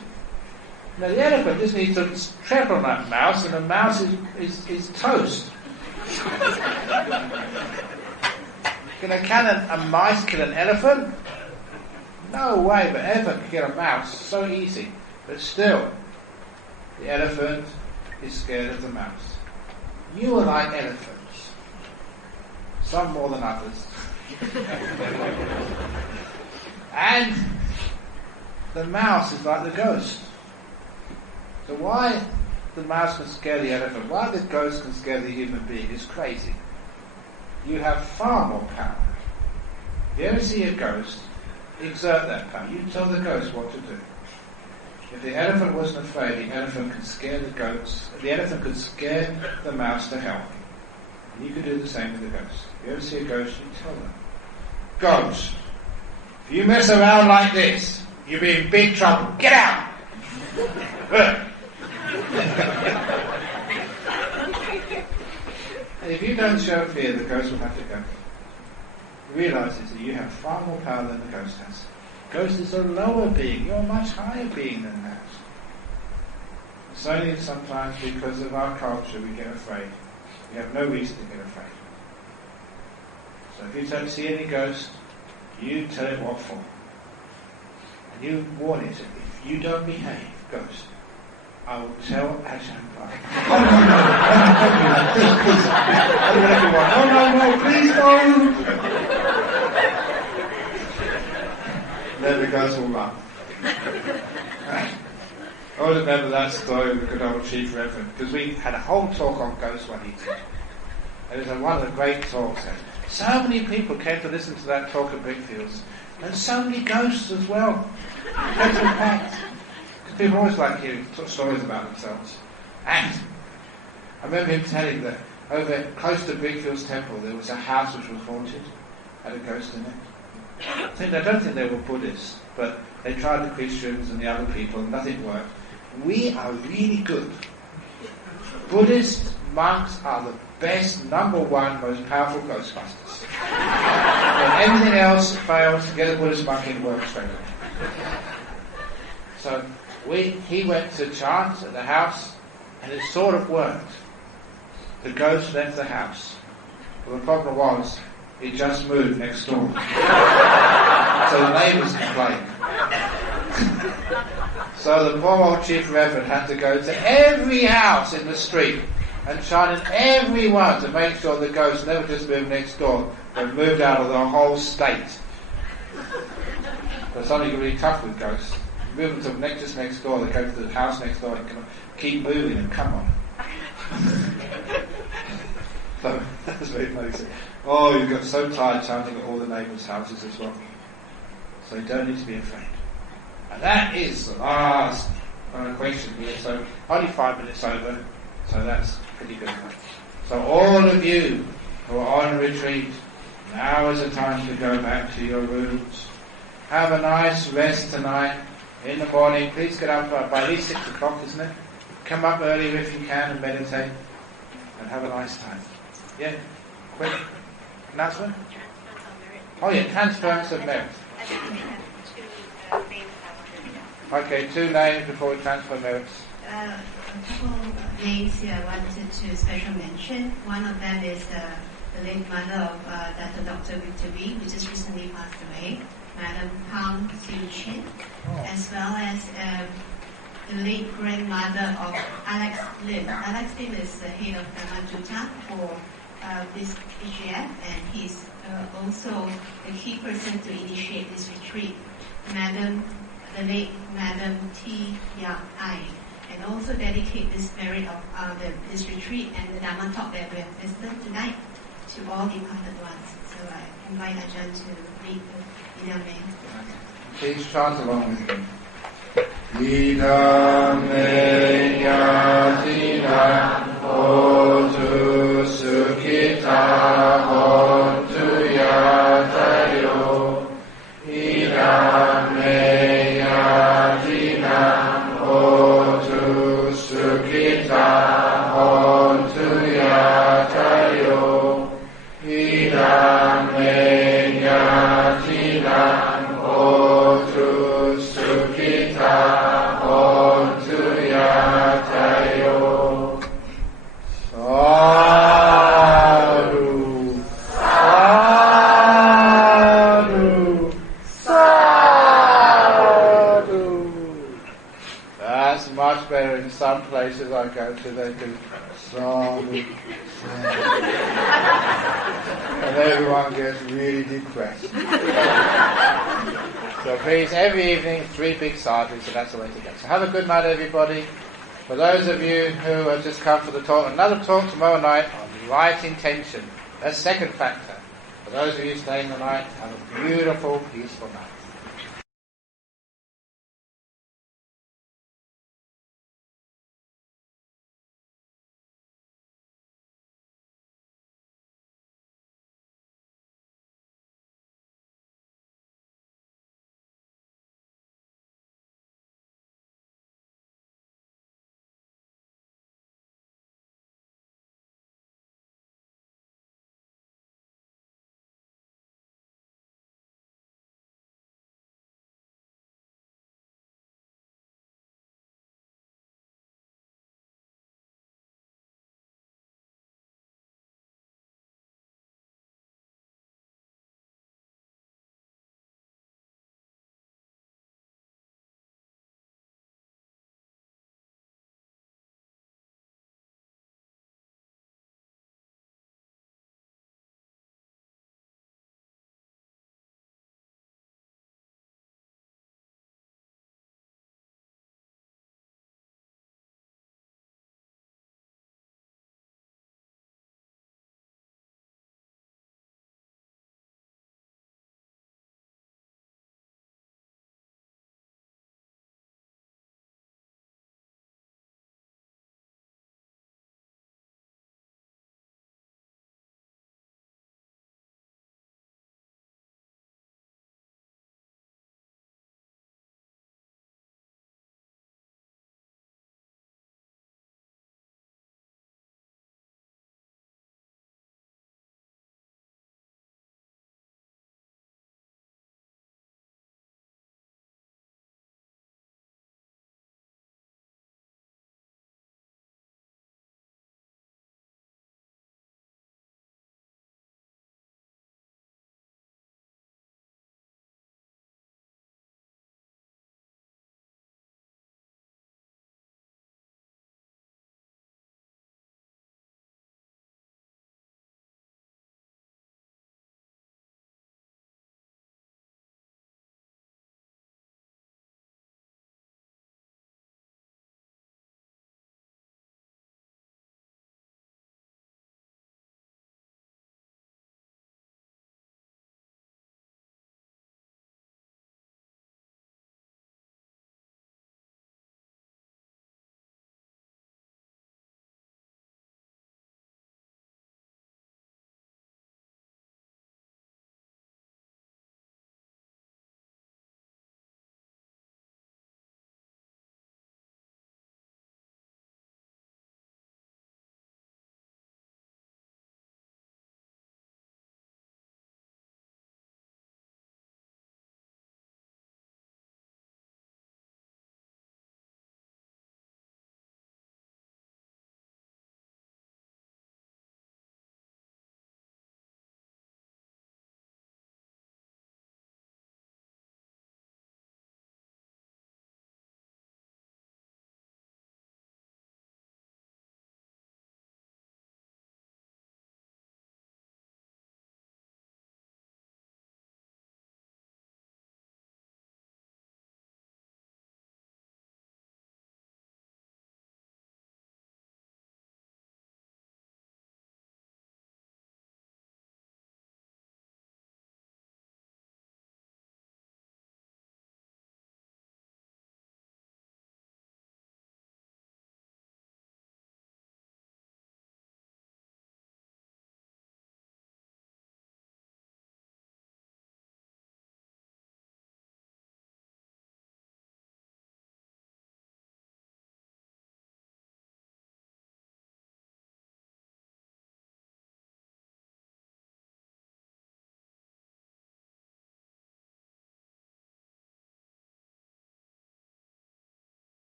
Now the elephant just needs to tread on that mouse, and the mouse is toast. Can a mice kill an elephant? No way, but an elephant can kill a mouse so easy. But still, the elephant is scared of the mouse. You are like elephants. Some more than others. And the mouse is like the ghost. So why the mouse can scare the elephant, why the ghost can scare the human being is crazy. You have far more power. If you ever see a ghost, exert that power. You tell the ghost what to do. If the elephant wasn't afraid, the elephant could scare the ghost. The elephant could scare the mouse to hell. And you could do the same with the ghost. If you ever see a ghost, you tell them, Ghost, if you mess around like this, you'll be in big trouble. Get out! if you don't show fear, the ghost will have to go. Realises that you have far more power than the ghost has. Ghost is a lower being, you're a much higher being than that. It's only sometimes because of our culture we get afraid. We have no reason to get afraid. So if you don't see any ghost, you tell it what for. And you warn it, if you don't behave, ghost, I will tell Ajahn Brahm. No, please don't. Then the ghost will run. I always remember that story of the good old Chief Reverend, because we had a whole talk on ghosts one evening. It was one of the great talks. So many people came to listen to that talk at Brickfields, and so many ghosts as well. People always like hearing stories about themselves. And I remember him telling that over close to Brickfield's temple there was a house which was haunted, had a ghost in it. I don't think they were Buddhists, but they tried the Christians and the other people and nothing worked. We are really good. Buddhist monks are the best, number one, most powerful ghostbusters. When everything else fails, get a Buddhist monk in work straight away. So he went to chant at the house, and it sort of worked. The ghost left the house. Well, the problem was, he just moved next door. So the neighbours complained. So the poor old Chief Reverend had to go to every house in the street and chant in every one to make sure the ghost never just moved next door, but moved out of the whole state. There's something really tough with ghosts. Move them to just next door, they go to the house next door and keep moving and come on. So that's very funny. Oh, you got so tired chanting at all the neighbours' houses as well. So you don't need to be afraid. And that is the last question here. So only 5 minutes over, so that's pretty good. So all of you who are on retreat, now is the time to go back to your rooms. Have a nice rest tonight. In the morning, please get up by at least 6 o'clock, isn't it? Come up earlier if you can and meditate. And have a nice time. Yeah? Quick announcement? Oh yeah, transference of merit. Okay, 2 names before we transfer merits. A couple of names here I wanted to special mention. One of them is the late mother of Dr. Victor B, who just recently passed away, Madam Pang Siu Chin, as well as the late grandmother of Alex Lim. Alex Lim is the head of Dhamma Juta for this BGF, and he's also the key person to initiate this retreat. The late Madam T. Yang Ai, and also dedicate this merit of this retreat and the Dhamma talk that we have listened tonight to all departed ones. So I invite Ajahn to read the Ida Me. Please chant along with me. Ida Me Yatina Hotu Sukhita Hontu Yatayo. Ida Me some places I go to, they do sadhu, and everyone gets really depressed. So please, every evening, 3 big sadhus, so that's the way to go. So have a good night, everybody. For those of you who have just come for the talk, another talk tomorrow night on right intention. That's second factor. For those of you staying the night, have a beautiful, peaceful night.